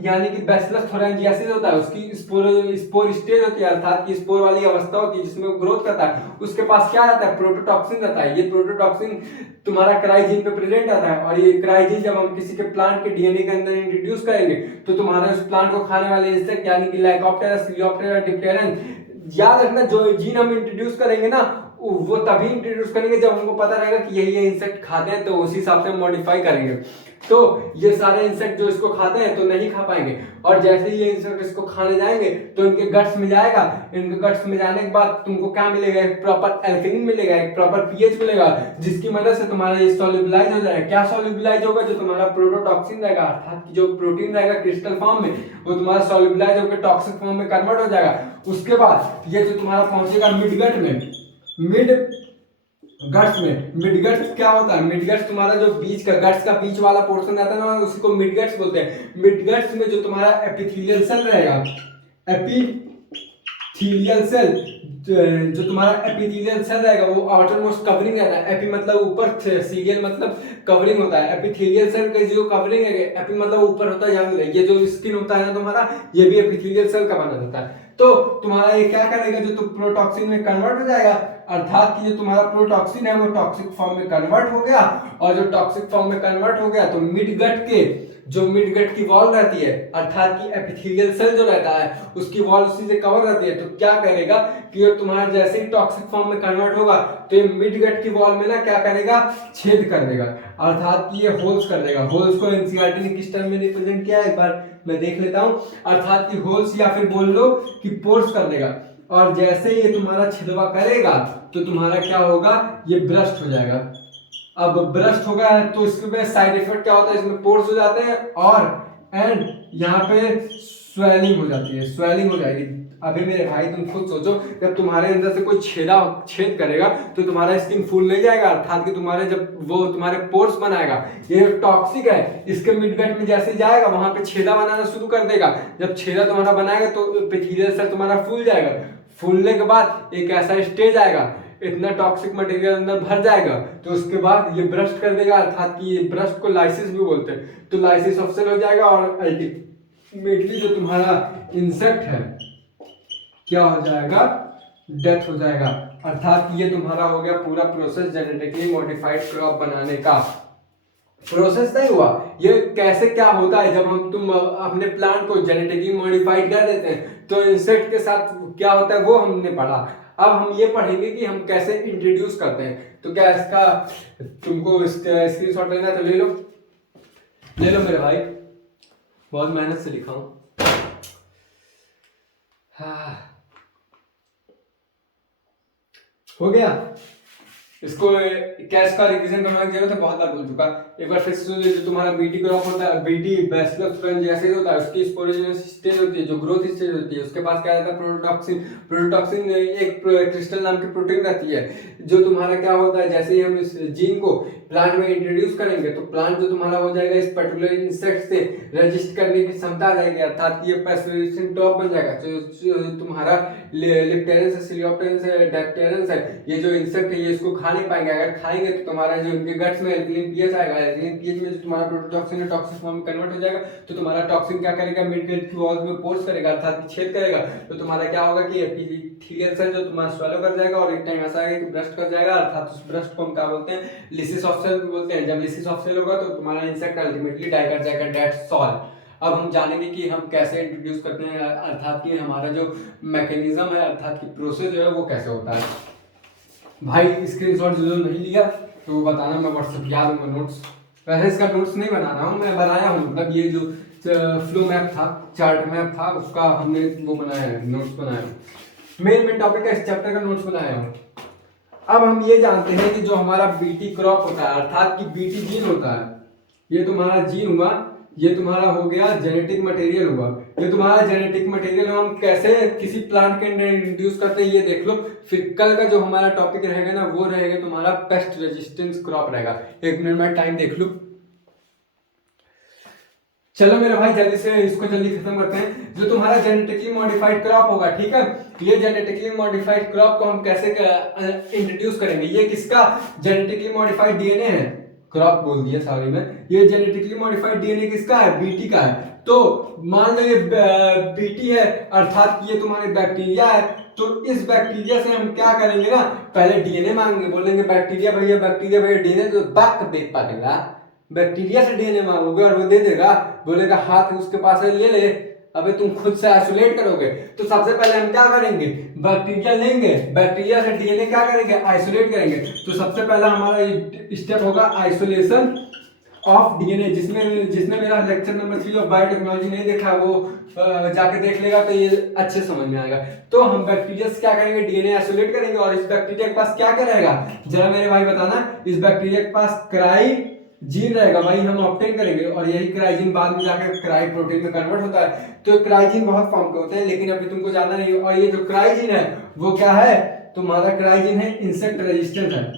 यानी कि बैसिलस थोरेंजियासिस होता है, उसकी स्पोर स्टेज होती है, अर्थात की स्पोर वाली अवस्था होती है जिसमें वो ग्रोथ करता है। उसके पास क्या रहता है, प्रोटोटॉक्सिन रहता है। ये प्रोटोटॉक्सिन तुम्हारा क्राइजीन पे प्रेजेंट आता है, और ये क्राइजीन जब हम किसी के प्लांट के डीएनए के अंदर इंट्रोड्यूस करेंगे तो तुम्हारे उस प्लांट को खाने वाले इंसेक्ट यानी कि लाइकोप्टेरा, सिलियोप्टेरा, डिप्टेरन, याद रखना जो जीन हम इंट्रोड्यूस करेंगे ना वो तभी इंट्रोड्यूस करेंगे जब हमको पता रहेगा कि यही ये इंसेक्ट खाते हैं, तो उसी हिसाब से मॉडिफाई करेंगे। तो ये सारे इंसेक्ट जो इसको खाते हैं तो नहीं खा पाएंगे, और जैसे ही ये इंसेक्ट इसको खाने जाएंगे तो इनके गट्स में जाएगा। इनके गट्स में जाने के बाद तुमको क्या मिलेगा, एक प्रॉपर एल्कलीन मिलेगा, एक प्रॉपर पीएच मिलेगा, जिसकी मदद से तुम्हारा ये सॉल्युबलाइज हो जाएगा। क्या सॉल्युबलाइज होगा, जो तुम्हारा प्रोटोटॉक्सिन रहेगा अर्थात जो प्रोटीन रहेगा क्रिस्टल फॉर्म में, वो तुम्हारा सॉल्युबलाइज होकर टॉक्सिक फॉर्म में कन्वर्ट हो जाएगा। उसके बाद ये जो तुम्हारा पहुंचेगा मिडगट में, मिडगट्स में। मिडगट्स क्या होता है, मिडगट्स तुम्हारा जो बीच का गट्स का बीच वाला पोर्शन रहता है ना, उसी को मिडगट्स बोलते हैं। मिडगट्स में जो तुम्हारा एपिथेलियल सेल रहेगा, एपिथेलियल सेल, जो तुम्हारा एपिथेलियल सेल रहेगा वो आउटर मोस्ट कवरिंग रहता है। एपी मतलब ऊपर, सीलियल मतलब कवरिंग होता है। एपिथेलियल सेल का जो कवरिंग है, एपी मतलब ऊपर होता है, याद रहे। ये जो स्किन होता है ना तुम्हारा, ये भी एपिथेलियल सेल का बना होता है। तो तुम्हारा ये क्या करेगा, जो तुम प्रोटॉक्सिन में कन्वर्ट हो जाएगा, अर्थात कि जो तुम्हारा प्रोटॉक्सिन है वो टॉक्सिक फॉर्म में कन्वर्ट हो गया, और जो टॉक्सिक फॉर्म में कन्वर्ट हो गया तो मिडगट के जो मिडगट की वॉल रहती है, अर्थात की एपिथेलियल सेल जो रहता है उसकी वॉल उसी से कवर रहती है। तो क्या करेगा कि ये तुम्हारा जैसे ही टॉक्सिक फॉर्म में कन्वर्ट होगा तो ये मिडगट की वॉल में ना क्या करेगा, छेद कर देगा, अर्थात कि ये होल्स कर देगा। होल्स को एनसीईआरटी ने किस टर्म में रिप्रेजेंट किया है, एक बार मैं देख लेता हूं, अर्थात कि होल्स या फिर बोल लो कि पोर्स कर देगा। और जैसे ये तुम्हारा छिदवा करेगा तो तुम्हारा क्या होगा, ये ब्रस्ट हो जाएगा। अब ब्रस्ट हो गया तो इसके साइड इफेक्ट क्या होता है, इसमें पोर्स हो जाते हैं और एंड यहाँ पे स्वेलिंग हो जाती है, स्वेलिंग हो जाएगी। अभी मेरे भाई तुम खुद सोचो, जब तुम्हारे अंदर से कोई छेद करेगा तो तुम्हारा स्किन फूल नहीं जाएगा, अर्थात कि तुम्हारे जब वो तुम्हारे पोर्स बनाएगा, ये टॉक्सिक है, इसके मिडगट में जैसे जाएगा वहां पे छेदा बनाना शुरू कर देगा। जब छेदा तुम्हारा बनाएगा तो एपिथेलियल सेल तुम्हारा फूल जाएगा। फूलने के बाद एक ऐसा स्टेज आएगा, इतना टॉक्सिक मटेरियल अंदर भर जाएगा तो उसके बाद ये ब्रस्ट कर देगा, अर्थात कि ये ब्रस्ट को लाइसिस भी बोलते हैं। तो लाइसिस ऑफ सेल हो जाएगा और अल्टीमेटली जो तुम्हारा इंसेक्ट है क्या हो जाएगा, डेथ हो जाएगा। अर्थात ये तुम्हारा हो गया पूरा प्रोसेस जेनेटिकली मॉडिफाइड क्रॉप बनाने का। प्रोसेस नहीं हुआ, ये कैसे क्या होता है जब तुम अपने प्लांट को जेनेटिकली मॉडिफाइड कर देते हैं तो इंसेक्ट के साथ क्या होता है वो हमने पढ़ा। अब हम ये पढ़ेंगे कि हम कैसे इंट्रोड्यूस करते हैं। तो क्या इसका तुमको स्क्रीनशॉट लेना है तो ले लो मेरे भाई, बहुत मेहनत से लिखा हूं। हाँ हो गया। इसको क्या इसका रिवीजन करने की जरूरत है, बहुत बार बोल चुका। एक बार फिर से जो तुम्हारा बीटी क्रॉप होता है, बीटी बैसिलस थोरेंजियासिस होता है, उसकी स्पोरेजेनस स्टेज होती है, जो ग्रोथ स्टेज होती है, उसके पास क्या रहता है, प्रोटोटॉक्सिन। प्रोटोटॉक्सिन एक क्रिस्टल नाम की प्रोटीन रहती है, जो तुम्हारा क्या होता है, जैसे ही हम इस जीन को प्लांट में इंट्रोड्यूस करेंगे तो प्लांट जो तुम्हारा हो जाएगा इस पर्टिकुलर इंसेक्ट से रजिस्ट करने की क्षमता आ जाएगी, अर्थात ये पैसिव टॉप बन जाएगा। जो तुम्हारा लिप्टेरेंस है, सिलियोप्टेरेंस है, डैप्टेरेंस है, ये जो इंसेक्ट है ये इसको खा नहीं पाएंगे। अगर खाएंगे तो तुम्हारा जो इनके गट्स में एल्कलीन पीएच आएगा, एल्कलीन पीएच में जो तुम्हारा प्रोटोटॉक्सिन है टॉक्सिक फॉर्म में कन्वर्ट हो जाएगा। तो तुम्हारा टॉक्सिन क्या करेगा, मिडगट की वॉल्स में पोर्स करेगा, अर्थात छेद करेगा। तो तुम्हारा क्या होगा कि एपिथेलियल सेल जो तुम्हारा स्वेलो कर जाएगा और एक टाइम ऐसा आएगा कि ब्रस्ट कर जाएगा, अर्थात उस ब्रस्ट को हम क्या बोलते हैं, लिसिस ऑफ सेल भी बोलते हैं। जब लिसिस ऑफ सेल होगा तो तुम्हारा इंसेक्ट अल्टीमेटली डाई कर जाएगा, दैट्स ऑल। अब हम जानेंगे कि हम कैसे इंट्रोड्यूस करते हैं, अर्थात कि हमारा जो मैकेनिज्म है, अर्थात की प्रोसेस जो है वो कैसे होता है। भाई स्क्रीनशॉट जो नहीं लिया तो बताना, मैं व्हाट्सएप याद दूंगा नोट्स। वैसे इसका नोट्स नहीं बना रहा हूँ, मैं बनाया हूँ, मतलब ये जो फ्लो मैप था, चार्ट मैप था, उसका हमने वो बनाया है, नोट्स बनाया है। मेन टॉपिक है इस चैप्टर का नोट्स बनाया हूँ। अब हम ये जानते हैं कि जो हमारा बीटी क्रॉप होता है, अर्थात कि बीटी जीन होता है, ये तुम्हारा जीन हुआ, ये तुम्हारा हो गया जेनेटिक मटेरियल हुआ। ये तुम्हारा जेनेटिक मटेरियल हम कैसे किसी प्लांट के अंदर इंट्रोड्यूस करते हैं ये देख लो। फिर कल का जो हमारा टॉपिक रहेगा ना वो रहेगा तुम्हारा पेस्ट रेजिस्टेंस क्रॉप रहेगा। 1 मिनट में टाइम देख लो। चलो मेरे भाई जल्दी से इसको जल्दी खत्म करते हैं। जो तुम्हारा जेनेटिकली मॉडिफाइड क्रॉप होगा, ठीक है, ये जेनेटिकली मॉडिफाइड क्रॉप को हम कैसे इंट्रोड्यूस करेंगे? ये किसका जेनेटिकली मॉडिफाइड डीएनए है? क्रॉप बोल दिया सॉरी मैं। ये जेनेटिकली मॉडिफाइड डीएनए किसका है? बीटी का है। तो मान लो ये बीटी है, अर्थात ये तुम्हारे बैक्टीरिया है। तो इस बैक्टीरिया से हम क्या करेंगे ना, पहले डीएनए मांगेंगे, बोलेंगे बैक्टीरिया भैया डीएनए, तो बैक बेच पाएगा। बैक्टीरिया से डीएनए मांगोगे और वो दे देगा, बोलेगा हाथ उसके पास है ये ले, अबे तुम खुद से आइसोलेट करोगे। तो सबसे पहले हम क्या करेंगे? बैक्टीरिया लेंगे, बैक्टीरिया से डीएनए क्या करेंगे? आइसोलेट करेंगे। तो सबसे पहला हमारा स्टेप होगा आइसोलेशन ऑफ डीएनए। जिसने मेरा लेक्चर नंबर 3 ऑफ बायोटेक्नोलॉजी नहीं देखा वो जाके देख लेगा, तो ये अच्छे समझ में आएगा। तो हम बैक्टीरिया से क्या करेंगे? डीएनए आइसोलेट करेंगे। और इस बैक्टीरिया के पास क्या रहेगा, जरा मेरे भाई बताना। इस बैक्टीरिया के पास क्राई जीन रहेगा, वही हम ऑब्टेन करेंगे, और यही क्राइजीन बाद में जाकर क्राई प्रोटीन में कन्वर्ट होता है। तो क्राइजीन बहुत फॉर्म के होते हैं, लेकिन अभी तुमको जानना नहीं है। और ये जो क्राइजीन है वो क्या है? तुम्हारा क्राइजीन है इंसेक्ट रेजिस्टेंट है।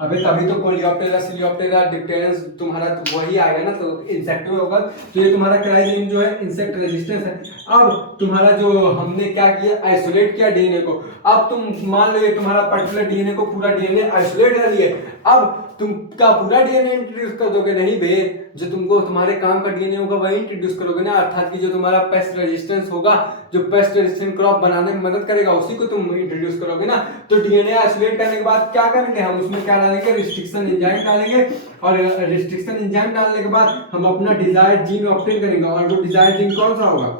अबे तभी तो कोलियोप्टेरा, सिलियोप्टेरा, डिप्टेरस तुम्हारा तो वही आएगा ना, तो इंसेक्ट में होगा। तो ये तुम्हारा क्राइजीन जो है इंसेक्ट रेजिस्टेंस है। अब तुम्हारा जो हमने क्या किया, आइसोलेट किया डीएनए को। अब तुम मान लो ये तुम्हारा पर्टिकुलर डीएनए को पूरा डीएनए आइसोलेट कर लिए। अब तुम क्या पूरा डीएनए इंट्रोड्यूस कर दोगे? नहीं बे, जो तुमको तुम्हारे काम का डीएनए होगा वही इंट्रोड्यूस करोगे ना, अर्थात कि जो तुम्हारा पेस्ट रेजिस्टेंस होगा, जो पेस्ट रेजिस्टेंट क्रॉप बनाने में मदद करेगा, उसी को तुम इंट्रोड्यूस करोगे ना। तो डीएनए आइसोलेट करने के बाद क्या करेंगे हम? उसमें क्या डालेंगे? रिस्ट्रिक्शन एंजाइम डालेंगे। और रिस्ट्रिक्शन एंजाइम डालने के बाद हम अपना डिजायर्ड जीन ऑब्टेन करेंगे। और वो डिजायर्ड जीन कौन सा होगा?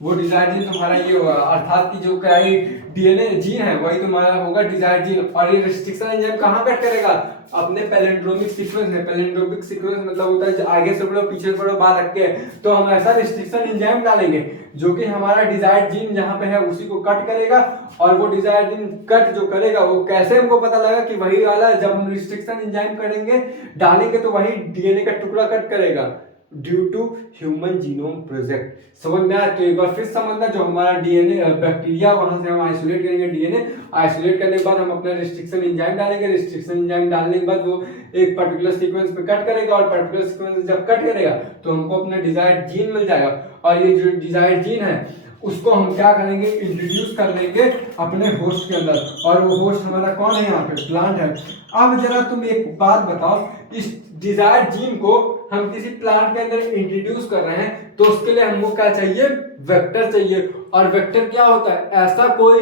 वो डिजायर्ड जीन तुम्हारा ये होगा, अर्थात कि जो क्राई डीएनए जीन है वही तुम्हारा होगा डिजायर्ड जीन। और ये रिस्ट्रिक्शन एंजाइम कहाँ कट करेगा? अपने पैलिंड्रोमिक सीक्वेंस में। पैलिंड्रोमिक सीक्वेंस मतलब होता है आगे से पढ़ो पीछे पढ़ो बाद रख के। तो हम ऐसा रिस्ट्रिक्शन एंजाइम डालेंगे जो कि हमारा डिजायर्ड जीन जहां पे है उसी को कट करेगा। और वो डिजायर्ड जीन कट जो करेगा वो कैसे हमको पता लगा कि वही वाला? जब हम रिस्ट्रिक्शन एंजाइम करेंगे डालेंगे तो वही डीएनए का टुकड़ा कट करेगा, due to human genome project. समझ में आया? तो एक बार फिर समझना, जो हमारा डीएनए बैक्टीरिया, वहां से हम आइसोलेट करेंगे डीएनए। आइसोलेट करने के बाद हम अपना रिस्ट्रिक्शन एंजाइम डालेंगे। रिस्ट्रिक्शन एंजाइम डालने के बाद वो एक पर्टिकुलर सीक्वेंस पे कट करेगा, और पर्टिकुलर सीक्वेंस जब कट करेगा तो हमको अपना डिजायर्ड जीन मिल जाएगा। और ये जो डिजायर्ड जीन है उसको हम क्या करेंगे? इंट्रोड्यूस कर लेंगे अपने होस्ट के अंदर। और वो होस्ट हमारा कौन है? यहाँ पे प्लांट है। अब जरा तुम एक बात बताओ, इस डिजायर्ड जीन को हम किसी प्लांट के अंदर इंट्रोड्यूस कर रहे हैं तो उसके लिए हमको क्या चाहिए? वेक्टर चाहिए। और वेक्टर क्या होता है? ऐसा कोई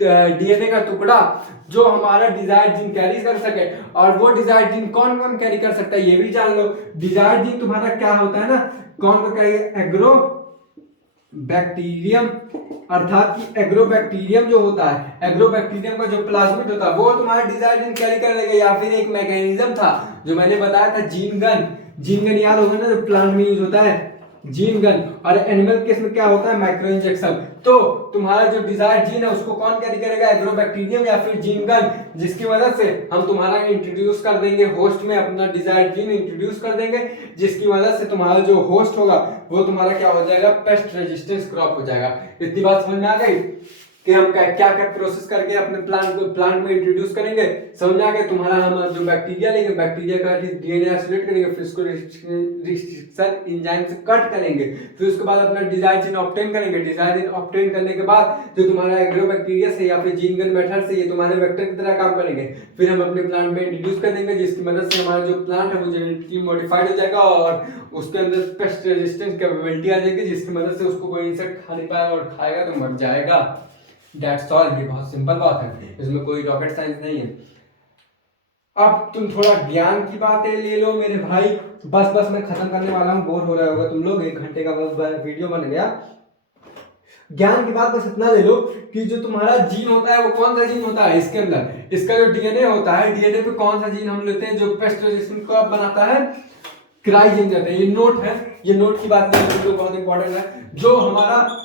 डीएनए का टुकड़ा जो हमारा डिजायर्ड जीन कैरी कर सके। और वो डिजायर्ड जीन कौन कौन कैरी कर सकता है ये भी जान लो। डिजायर्ड जीन तुम्हारा क्या होता है ना, कौन को कैरी? एग्रो बैक्टीरियम, अर्थात कि एग्रोबैक्टीरियम जो होता है, एग्रोबैक्टीरियम का जो प्लाज्मिड होता है वो तुम्हारा डिजायर्ड जीन कैरी कर लेगा। या फिर एक मैकेनिज्म था जो मैंने बताया था, जीन गन। जीन गन याद होगा ना, जो प्लांट में यूज होता है, जीन गन। और एनिमल केस में क्या होता है? Micro injection. तो तुम्हारा जो डिजायर्ड जीन है उसको कौन कैरी करेगा? एग्रोबैक्टीरियम या फिर जीन गन, जिसकी मदद से हम तुम्हारा इंट्रोड्यूस कर देंगे होस्ट में, अपना डिजायर्ड जीन इंट्रोड्यूस कर देंगे, जिसकी मदद से तुम्हारा जो होस्ट होगा वो तुम्हारा क्या हो जाएगा? पेस्ट रेजिस्टेंस क्रॉप हो जाएगा। इतनी बात समझ में आ गई कि हम क्या क्या प्रोसेस करके अपने प्लांट में इंट्रोड्यूस करेंगे? समझ में आ गया? तुम्हारा हम जो बैक्टीरिया लेंगे, बैक्टीरिया का डीएनए आइसोलेट करेंगे, फिर उसको रिस्ट्रिक्शन एंजाइम से कट करेंगे, फिर उसके बाद अपना डिजायर्ड जीन ऑब्टेन करेंगे। डिजायर्ड जीन ऑब्टेन करने के बाद जो तुम्हारा एग्रोबैक्टीरिया से या फिर जीन गन मेथड से ये तुम्हारे वेक्टर की तरह काम करेंगे। फिर हम अपने प्लांट में इंट्रोड्यूस कर देंगे, जिसकी मदद से हमारा जो प्लांट है वो जेनेटिकली मॉडिफाइड हो जाएगा और उसके अंदर पेस्ट रेजिस्टेंस कैपेबिलिटी आ जाएगी, जिसकी मदद से उसको कोई इंसेक्ट खा नहीं पाएगा और खाएगा तो मर जाएगा। That's all। ये बहुत सिंपल बात है, इसमें कोई रॉकेट साइंस नहीं है। अब तुम थोड़ा ज्ञान की बातें ले लो मेरे भाई। बस मैं खत्म करने वाला हूँ, बोर हो रहा होगा तुम लोग, 1 घंटे का बस वीडियो बन गया। ज्ञान की बात बस इतना ले लो कि जो तुम्हारा जीन होता है वो कौन सा जीन होता है? इसके अंदर इसका जो डीएनए होता है, डीएनए पे कौन सा जीन हम लेते हैं जो पेस्ट रेजिस्टेंट को बनाता है? क्राइजीन कहते हैं। ये नोट है, ये नोट की बात नहीं, जो बहुत इंपॉर्टेंट है। जो हमारा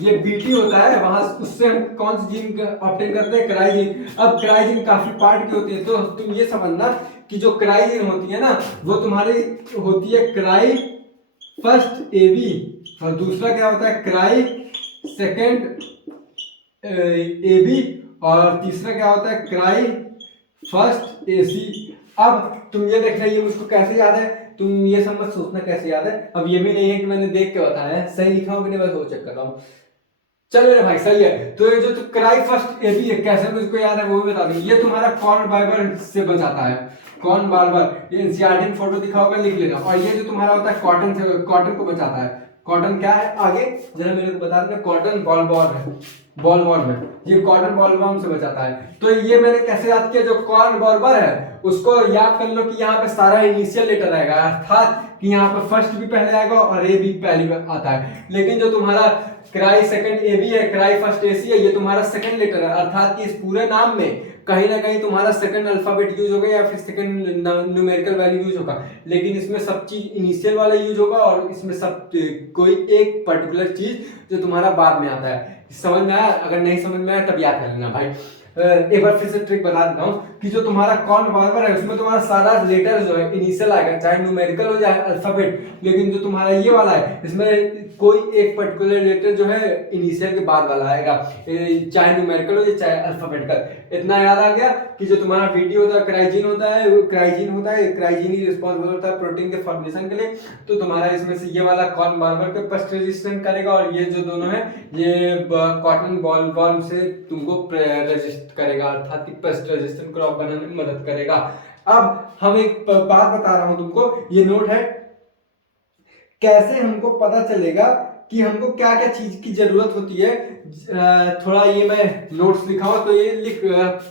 ये बीटी होता है वहां उससे हम कौन सी जीन ऑब्टेन करते हैं? क्राइजीन। अब क्राइजीन काफी पार्ट की होती है, तो तुम ये समझना कि जो क्राइजीन होती है ना वो तुम्हारी होती है क्राई फर्स्ट एबी, और दूसरा क्या होता है? क्राई सेकेंड एबी, और तीसरा क्या होता है? Cry first AC. अब तुम ये देख रही है, मुझको कैसे याद है? तुम ये सब मत सोचना कैसे याद है। अब ये भी नहीं है कि मैंने देख के बताया है, सही लिखा हूँ कि नहीं बस वो चेक कर रहा हूँ। चल मेरे भाई सही है। तो ये जो क्राई फर्स्ट ए बी है कैसे मुझको याद है वो भी बता दी। ये तुम्हारा कॉर्न बार्बर से बचाता है, कॉर्न बार्बर, ये एनसीईआरटी में फोटो दिखा होगा लिख लेना। और ये जो तुम्हारा होता है कॉटन से, कॉटन को बचाता है। कॉटन क्या है आगे जरा मेरे को बता देना। कॉटन बॉल वॉर्म है, ये कॉटन बॉल वॉर्म से बचाता है। तो ये मैंने कैसे याद किया, जो कॉर्न बार्बर है उसको याद कर लो कि यहाँ पे सारा इनिशियल लेटर आएगा, अर्थात कि यहाँ पे फर्स्ट भी पहले आएगा और ए भी पहली आता है। लेकिन जो तुम्हारा क्राई सेकंड ए बी है, क्राई फर्स्ट ए सी है, ये तुम्हारा सेकंड लेटर है, अर्थात कि इस पूरे नाम में कहीं ना कहीं तुम्हारा सेकंड अल्फाबेट यूज होगा या फिर सेकंड न्यूमेरिकल वैल्यू यूज होगा। लेकिन इसमें सब चीज इनिशियल वाला यूज होगा और इसमें सब कोई एक पर्टिकुलर चीज जो तुम्हारा बाद में आता है। समझ में आया? अगर नहीं समझ में आया तब याद कर लेना भाई। एक बार फिर से ट्रिक बता देता हूँ कि जो तुम्हारा कॉर्न बार्बर है उसमें तुम्हारा सारा लेटर जो है इनिशियल आएगा, चाहे न्यूमेरिकल हो चाहे अल्फाबेट। लेकिन जो तुम्हारा ये वाला है इसमें कोई एक पर्टिकुलर लेटर जो है इनिशियल के बाद वाला आएगा, चाहे न्यूमेरिकल हो या चाहे अल्फाबेटिकल। इतना याद आ गया कि जो तुम्हारा वीटी होता है क्राइजीन होता है, क्राइजीन ही रिस्पॉन्सिबल होता है प्रोटीन के फॉर्मेशन के लिए। तो तुम्हारा इसमें से ये वाला कॉर्न बार्बर के पेस्ट रेजिस्टेंट करेगा और ये जो दोनों है ये कॉटन बॉल वॉर्म से तुमको रेजिस्ट करेगा, अर्थात कि पेस्ट रेजिस्टेंट क्रॉप बनाने में मदद करेगा। अब हम एक बात बता रहा हूं तुमको, ये नोट है कैसे हमको पता चलेगा कि हमको क्या क्या चीज की जरूरत होती है। थोड़ा ये मैं नोट्स लिखा हूं तो ये लिख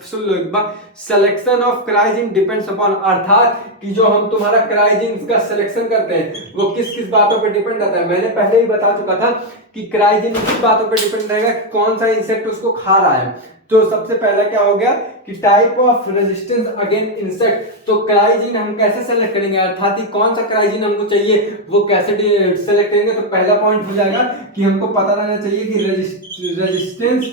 सुन लो एक बार। सिलेक्शन ऑफ क्राइजिन डिपेंड्स अपॉन, अर्थात कि जो हम तुम्हारा क्राइजिन का सिलेक्शन करते हैं वो किस किस बातों पे डिपेंड रहता है। मैंने पहले ही बता चुका था कि क्राइजिन उसी बातों पे डिपेंड रहेगा कि कौन सा इंसेक्ट उसको खा रहा है। तो सबसे पहला क्या हो गया कि type of resistance again insect. तो क्राइजीन हम कैसे सेलेक्ट करेंगे, अर्थात ही कौन सा क्राइजीन हमको चाहिए वो कैसे सेलेक्ट करेंगे। तो पहला पॉइंट हो जाएगा कि हमको पता रहना चाहिए कि रेजिस्टेंस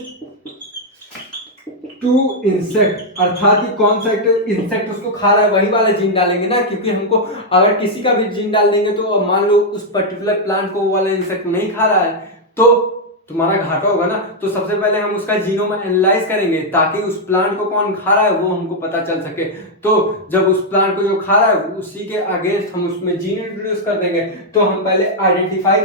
टू इंसेक्ट, अर्थात ही कौन सा इंसेक्ट उसको खा रहा है वही वाला जीन डालेंगे ना। क्योंकि हमको अगर किसी का भी जीन डाल देंगे तो मान लो उस पर्टिकुलर प्लांट को वो वाला इंसेक्ट नहीं खा रहा है तो तुम्हारा घाटा होगा ना। तो सबसे पहले हम उसका जीनोम एनालाइज करेंगे ताकि उस प्लांट को कौन खा रहा है वो हमको पता चल सके। तो जब उस प्लांट को जो खा रहा है उसी के अगेंस्ट हम उसमें जीन इंट्रोड्यूस कर देंगे। तो हम पहले आइडेंटिफाई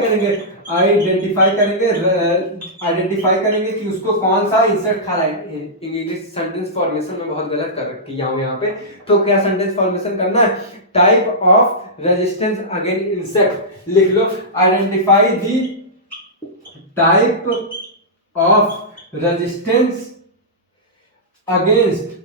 करेंगे कि उसको कौन सा इंसेक्ट खा रहा है। इंग्लिश सेंटेंस फॉर्मेशन में बहुत गलत कर रखी है यहाँ पे। तो क्या सेंटेंस फॉर्मेशन करना है, type of resistance against insect लिख लो। Identify the type of resistance against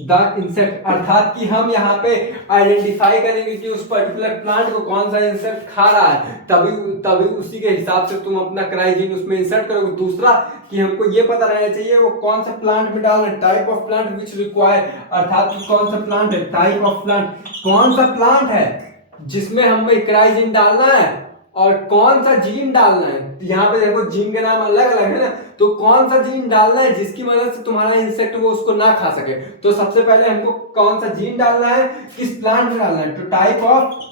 the insect, अर्थात कि हम यहाँ पे आइडेंटिफाई करेंगे कि उस पर्टिकुलर प्लांट को कौन सा इंसेक्ट खा रहा है, तभी उसी के हिसाब से तुम अपना क्राइजीन उसमें इंसर्ट करोगे। दूसरा कि हमको ये पता रहना चाहिए वो कौन सा प्लांट में डालना है, type of plant which require, अर्थात कि कौन सा प्लांट है, टाइप ऑफ प्लांट कौन सा प्लांट है जिसमें हमें क्राइजीन डालना है और कौन सा जीन डालना है। यहाँ पे देखो जीन के नाम अलग अलग है ना, तो कौन सा जीन डालना है जिसकी मदद से तुम्हारा इंसेक्ट वो उसको ना खा सके। तो सबसे पहले हमको कौन सा जीन डालना है, किस प्लांट में डालना है। तो टाइप ऑफ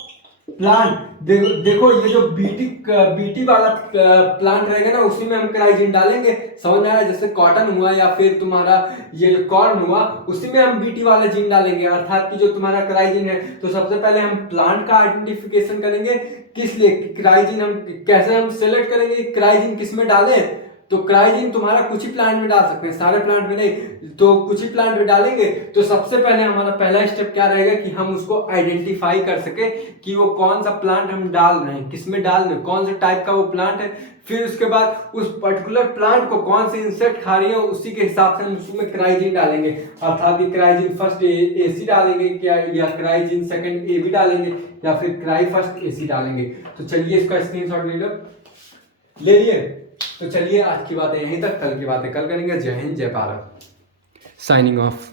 प्लांट देखो ये जो बीटी वाला प्लांट रहेगा ना उसी में हम क्राइजीन डालेंगे। समझ में आ रहा है? जैसे कॉटन हुआ या फिर तुम्हारा ये जो कॉर्न हुआ उसी में हम बीटी वाला जीन डालेंगे, अर्थात कि जो तुम्हारा क्राइजीन है। तो सबसे पहले हम प्लांट का आइडेंटिफिकेशन करेंगे, किस लिए क्राइजीन हम कैसे हम सेलेक्ट करेंगे क्राइजीन किस में डालें। तो क्राइजीन तुम्हारा कुछ ही प्लांट में डाल सकते हैं, सारे प्लांट में नहीं, तो कुछ ही प्लांट में डालेंगे। तो सबसे पहले हमारा पहला स्टेप क्या रहेगा कि हम उसको आइडेंटिफाई कर सके कि वो कौन सा प्लांट हम डाल रहे हैं, किस में डाल रहे हैं, कौन से टाइप का वो प्लांट है। फिर उसके बाद उस पर्टिकुलर प्लांट को कौन से इंसेक्ट खा रही है उसी के हिसाब से हम उसमें क्राइजीन डालेंगे, अर्थात कि क्राइजीन फर्स्ट एसी डालेंगे क्या, या क्राइजीन सेकंड ए बी डालेंगे, या फिर क्राई फर्स्ट एसी डालेंगे। तो चलिए इसका स्क्रीनशॉट ले लिए। तो चलिए आज की बातें यहीं तक, कल की बातें कल करेंगे। जय हिंद जय भारत, साइनिंग ऑफ।